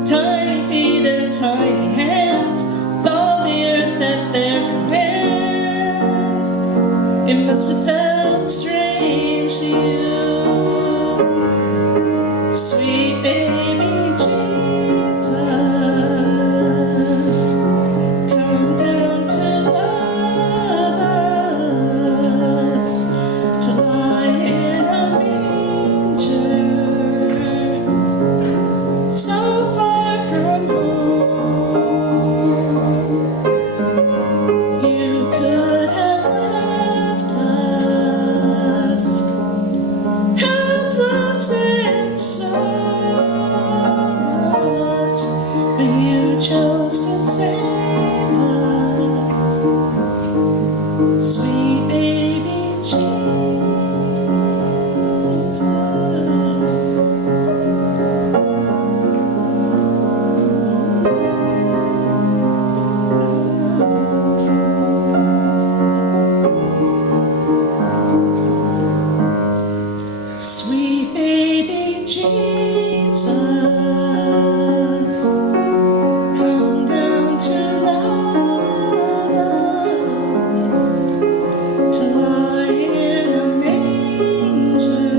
Tiny feet and tiny hands, with all the earth at their command. It must have felt strange to you, sweet baby Jesus, come down to love us, to lie in a manger, so far from home. You could have left us, helpless and so lost, but you chose to save us, sweet baby Jesus. Sweet baby Jesus, come down to love us, to lie in a manger,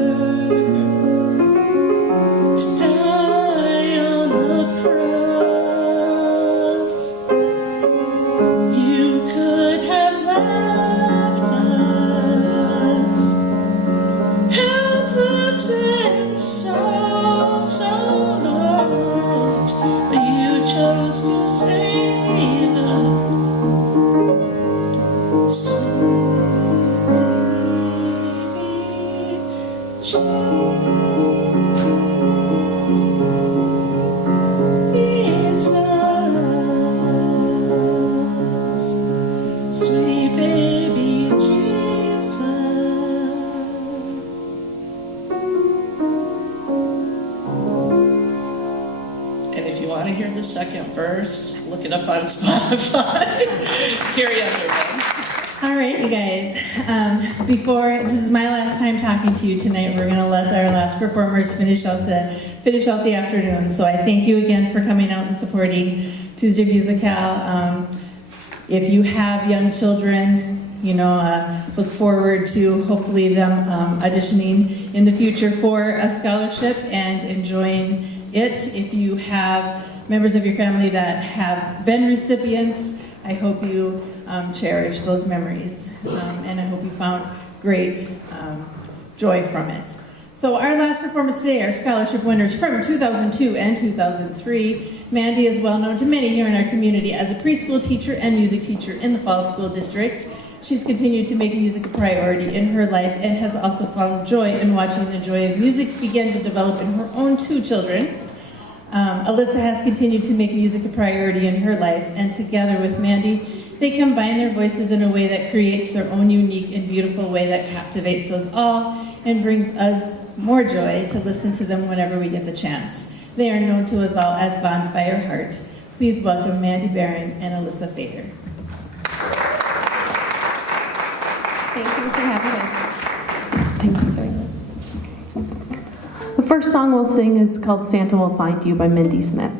to die on a cross. You could have left us, helpless and so lost, but you chose to save us, sweet baby Jesus, sweet baby Jesus. the second verse. Look it up on Spotify. Here you go. All right, you guys. This is my last time talking to you tonight. We're going to let our last performers finish out the afternoon. So I thank you again for coming out and supporting Tuesday Musicale. If you have young children, look forward to hopefully them auditioning in the future for a scholarship and enjoying it. If you have members of your family that have been recipients, I hope you cherish those memories, and I hope you found great joy from it. So our last performance today, our scholarship winners from 2002 and 2003. Mandy is well known to many here in our community as a preschool teacher and music teacher in the Falls School District. She's continued to make music a priority in her life and has also found joy in watching the joy of music begin to develop in her own 2 children. Alyssa has continued to make music a priority in her life, and together with Mandy, they combine their voices in a way that creates their own unique and beautiful way that captivates us all and brings us more joy to listen to them whenever we get the chance. They are known to us all as Bonfire Heart. Please welcome Mandy Barron and Alyssa Fader. Thank you for having us. Thank you very much. The first song we'll sing is called Santa Will Find You by Mindy Smith.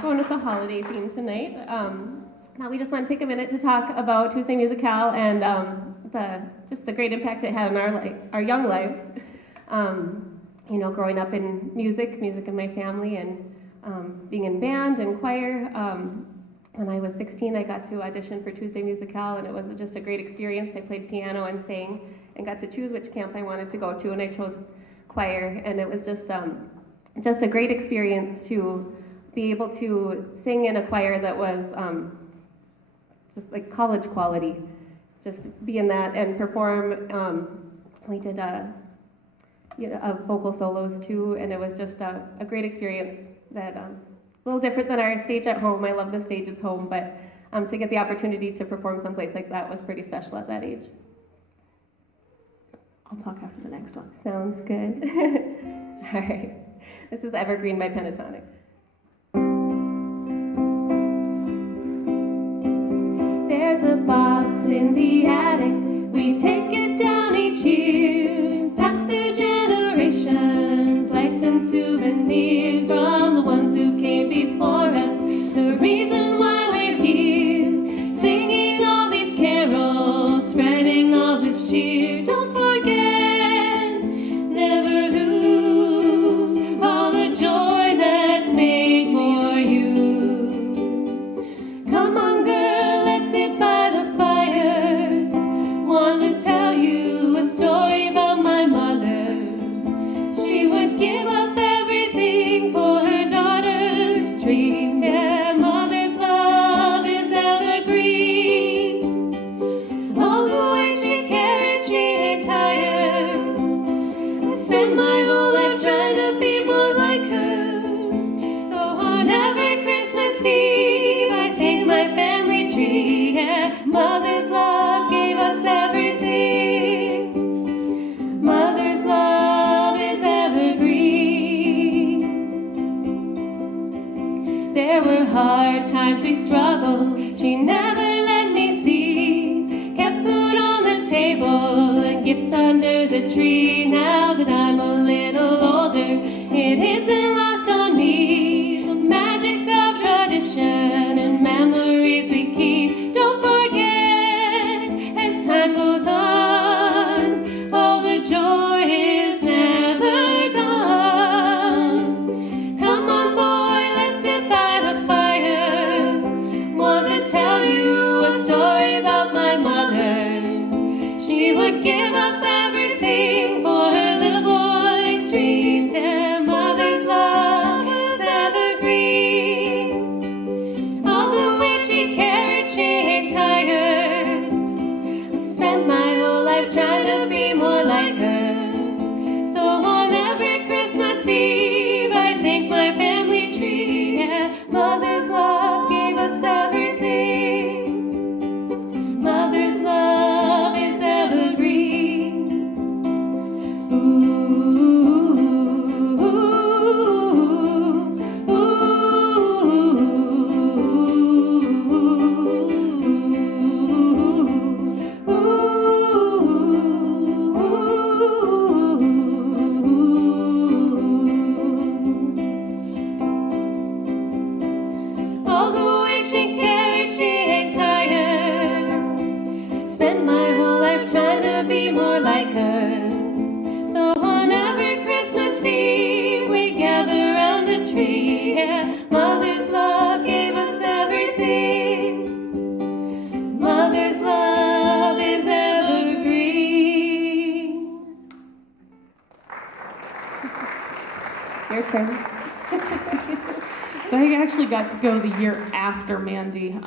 Going with the holiday theme tonight. Now we just want to take a minute to talk about Tuesday Musicale and the great impact it had on our young lives. Growing up in music in my family, and being in band and choir. When I was 16, I got to audition for Tuesday Musicale, and it was just a great experience. I played piano and sang, and got to choose which camp I wanted to go to, and I chose choir, and it was just a great experience to be able to sing in a choir that was just like college quality, just be in that and perform. We did vocal solos too, and it was just a great experience that a little different than our stage at home. I love the stage at home, but to get the opportunity to perform someplace like that was pretty special at that age. I'll talk after the next one. Sounds good. All right. This is Evergreen by Pentatonic. There's a box in the attic. We take it down each year. Pass through generations. Lights and souvenirs from the ones who came before us. The reason why we're here. Singing all these carols. Spreading all this cheer. Don't forget. Never lose all the joy that's made for you. Come on, girl, let's sit by the fire. Want to tell you a story about my mother. She would give up everything for her daughter's dreams. Yeah, mother's love is evergreen. All the way she cared, she ain't tired. I spent my whole life trying to be more like her. So on every Christmas Eve, I thank my family tree. Yeah, mother's love gave us everything. Mother's love is evergreen. There were hard times we struggled. She never let me see. Kept food on the table and gifts under the tree. Now that I'm a little older, it isn't lost on me. The magic of tradition and memories we keep. Don't forget, as time goes on, all the joy is never gone. Come on, boy, let's sit by the fire. Want to tell you a story about my mother. She would give up everything for her little boy's dreams. Yeah, mother's love is evergreen. All the way she carried, she ain't tired. I spent my whole life trying to be more like her. So on every Christmas Eve, I thank my family tree. Yeah, mother's love gave us everything. Mother's love is evergreen. All the way she carried, she ain't tired. Spent my whole life trying to be more like her. So on every Christmas Eve, we gather round the tree. Yeah, mother's love gave us everything. Mother's love is evergreen. Your turn. So I actually got to go the year after Mandy.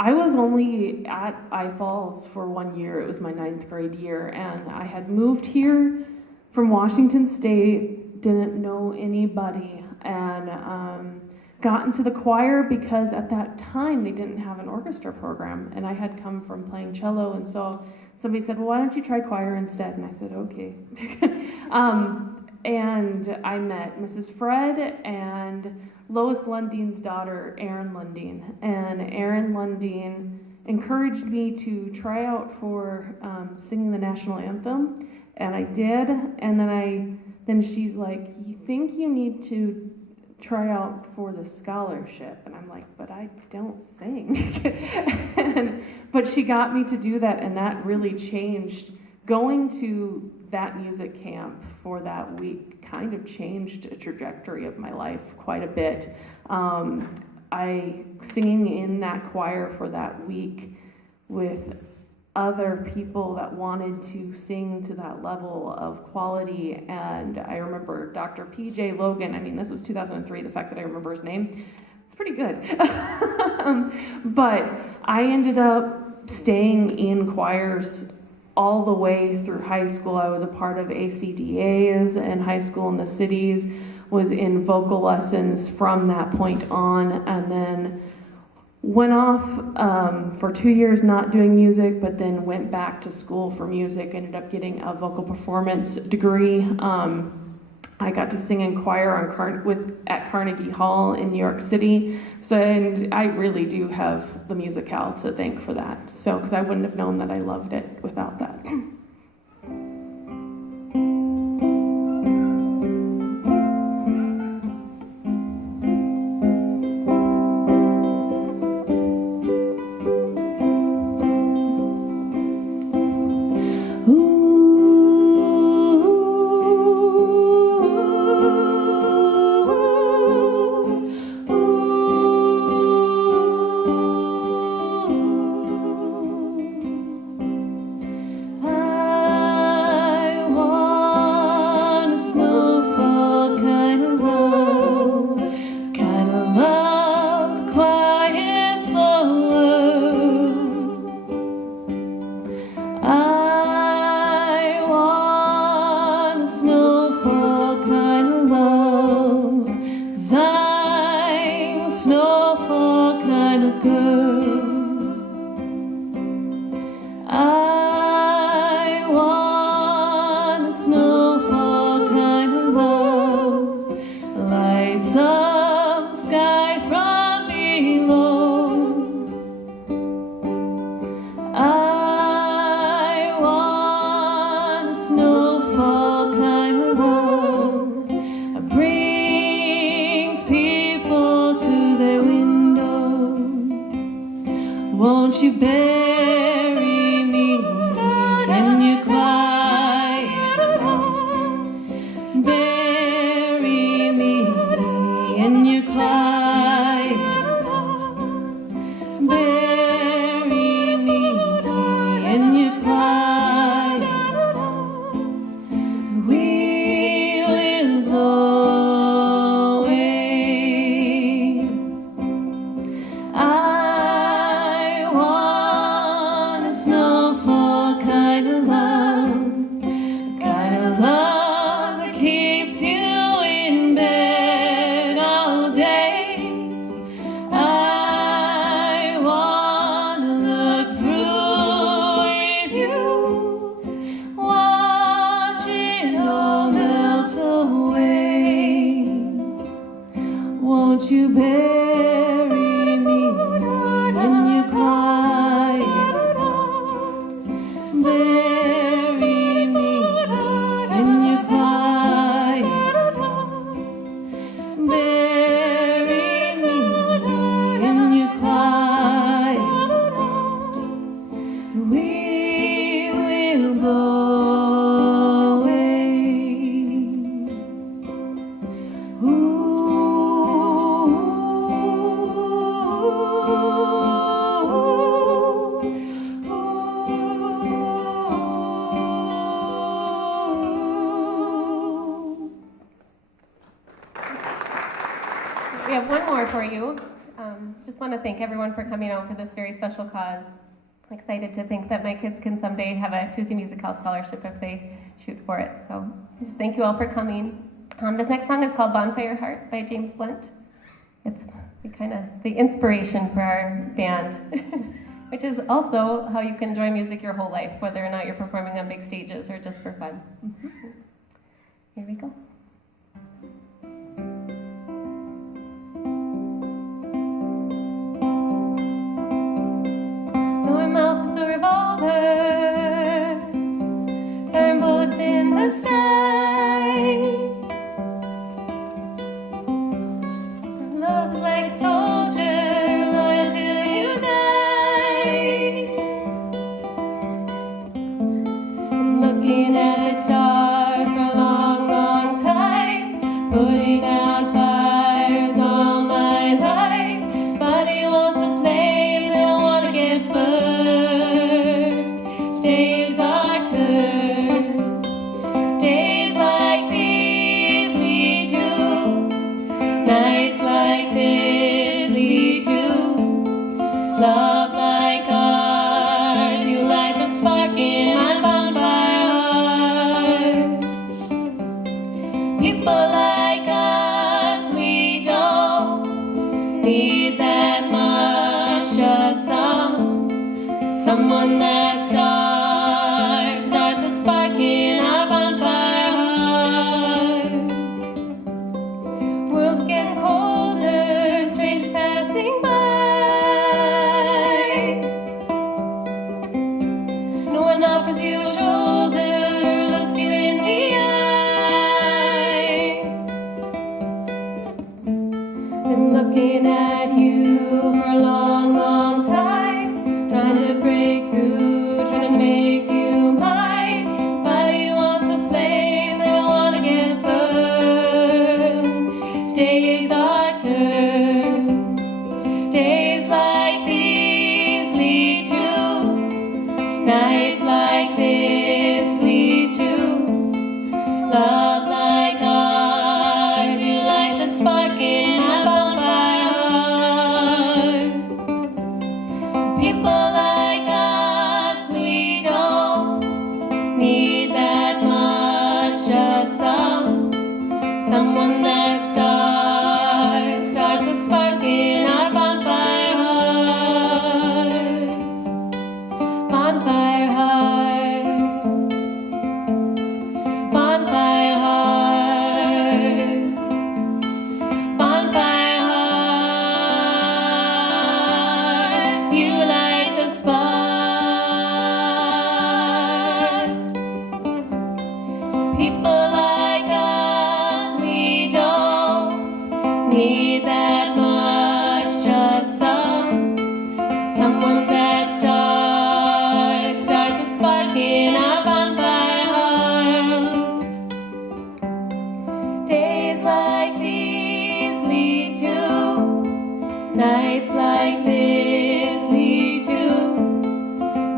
I was only at I Falls for 1 year. It was my 9th grade year, and I had moved here from Washington State, didn't know anybody, and got into the choir because at that time they didn't have an orchestra program, and I had come from playing cello, and so somebody said, well, why don't you try choir instead? And I said, okay. And I met Mrs. Fred and Lois Lundeen's daughter, Erin Lundeen. And Erin Lundeen encouraged me to try out for singing the national anthem, and I did. And then she's like, you think you need to try out for the scholarship? And I'm like, but I don't sing. But she got me to do that, and that really changed. Going to that music camp for that week kind of changed a trajectory of my life quite a bit. Singing in that choir for that week with other people that wanted to sing to that level of quality. And I remember Dr. P.J. Logan. I mean, this was 2003. The fact that I remember his name, it's pretty good. But I ended up staying in choirs all the way through high school. I was a part of ACDAs in high school in the cities, was in vocal lessons from that point on, and then went off for 2 years not doing music, but then went back to school for music, ended up getting a vocal performance degree. I got to sing in choir at Carnegie Hall in New York City. So, and I really do have the Musicale to thank for that. So, because I wouldn't have known that I loved it without that. Won't you bury me in your quiet home? Bury me in your quiet home. Bury me in your quiet home. We will go away. I want a snowfall kind of love that keeps you in bed all day. I want to look through with you, watch it all melt away. Won't you bury me in your quiet home? Bury me in your quiet home. Bury me in your quiet home. We will go away. We have one more for you. Just want to thank everyone for coming out for this very special cause. I'm excited to think that my kids can someday have a Tuesday Musicale scholarship if they shoot for it. So just thank you all for coming. This next song is called Bonfire Heart by James Flint. It's the inspiration for our band, which is also how you can enjoy music your whole life, whether or not you're performing on big stages or just for fun. Here we go. Your mouth is a revolver, burn bullets in the sky. Love like a soldier, loyal till you die. Looking at the stars for a long, long time, putting out fires all my life. Body wants a flame, they don't want to get burned. Someone that starts a spark in our bonfire hearts. World's getting colder, strangers passing by. No one offers you a shoulder, looks you in the eye. Been looking at you for a long, long time, trying to break through, trying to make you mine. Body wants a flame, they don't want to get burned. Today's our turn. Days like these lead to nights like this lead to love like ours. You light the spark in our bonfire heart. People like us, we don't need that much. Just someone that starts a spark in our bonfire hearts. Bonfire hearts. Bonfire hearts. Bonfire hearts. You light the spark. People like us, we don't need that much. Just someone that starts a spark in our bonfire heart. Days like these lead to nights like this lead to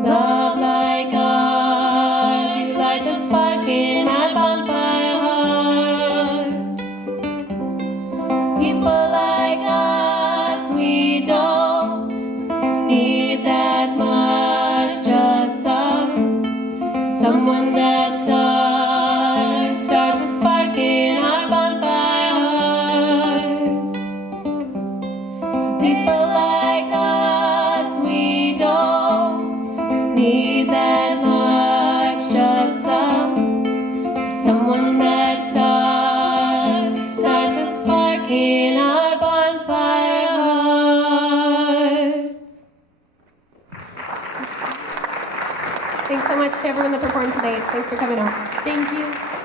love like ours. You light the spark in our bonfire heart. People like us, we don't need that much. Just someone that starts a spark in our bonfire hearts. People like us, we don't need that much. Just someone that starts a spark in our bonfire hearts. Thanks so much to everyone that performed today. Thanks for coming out. Thank you.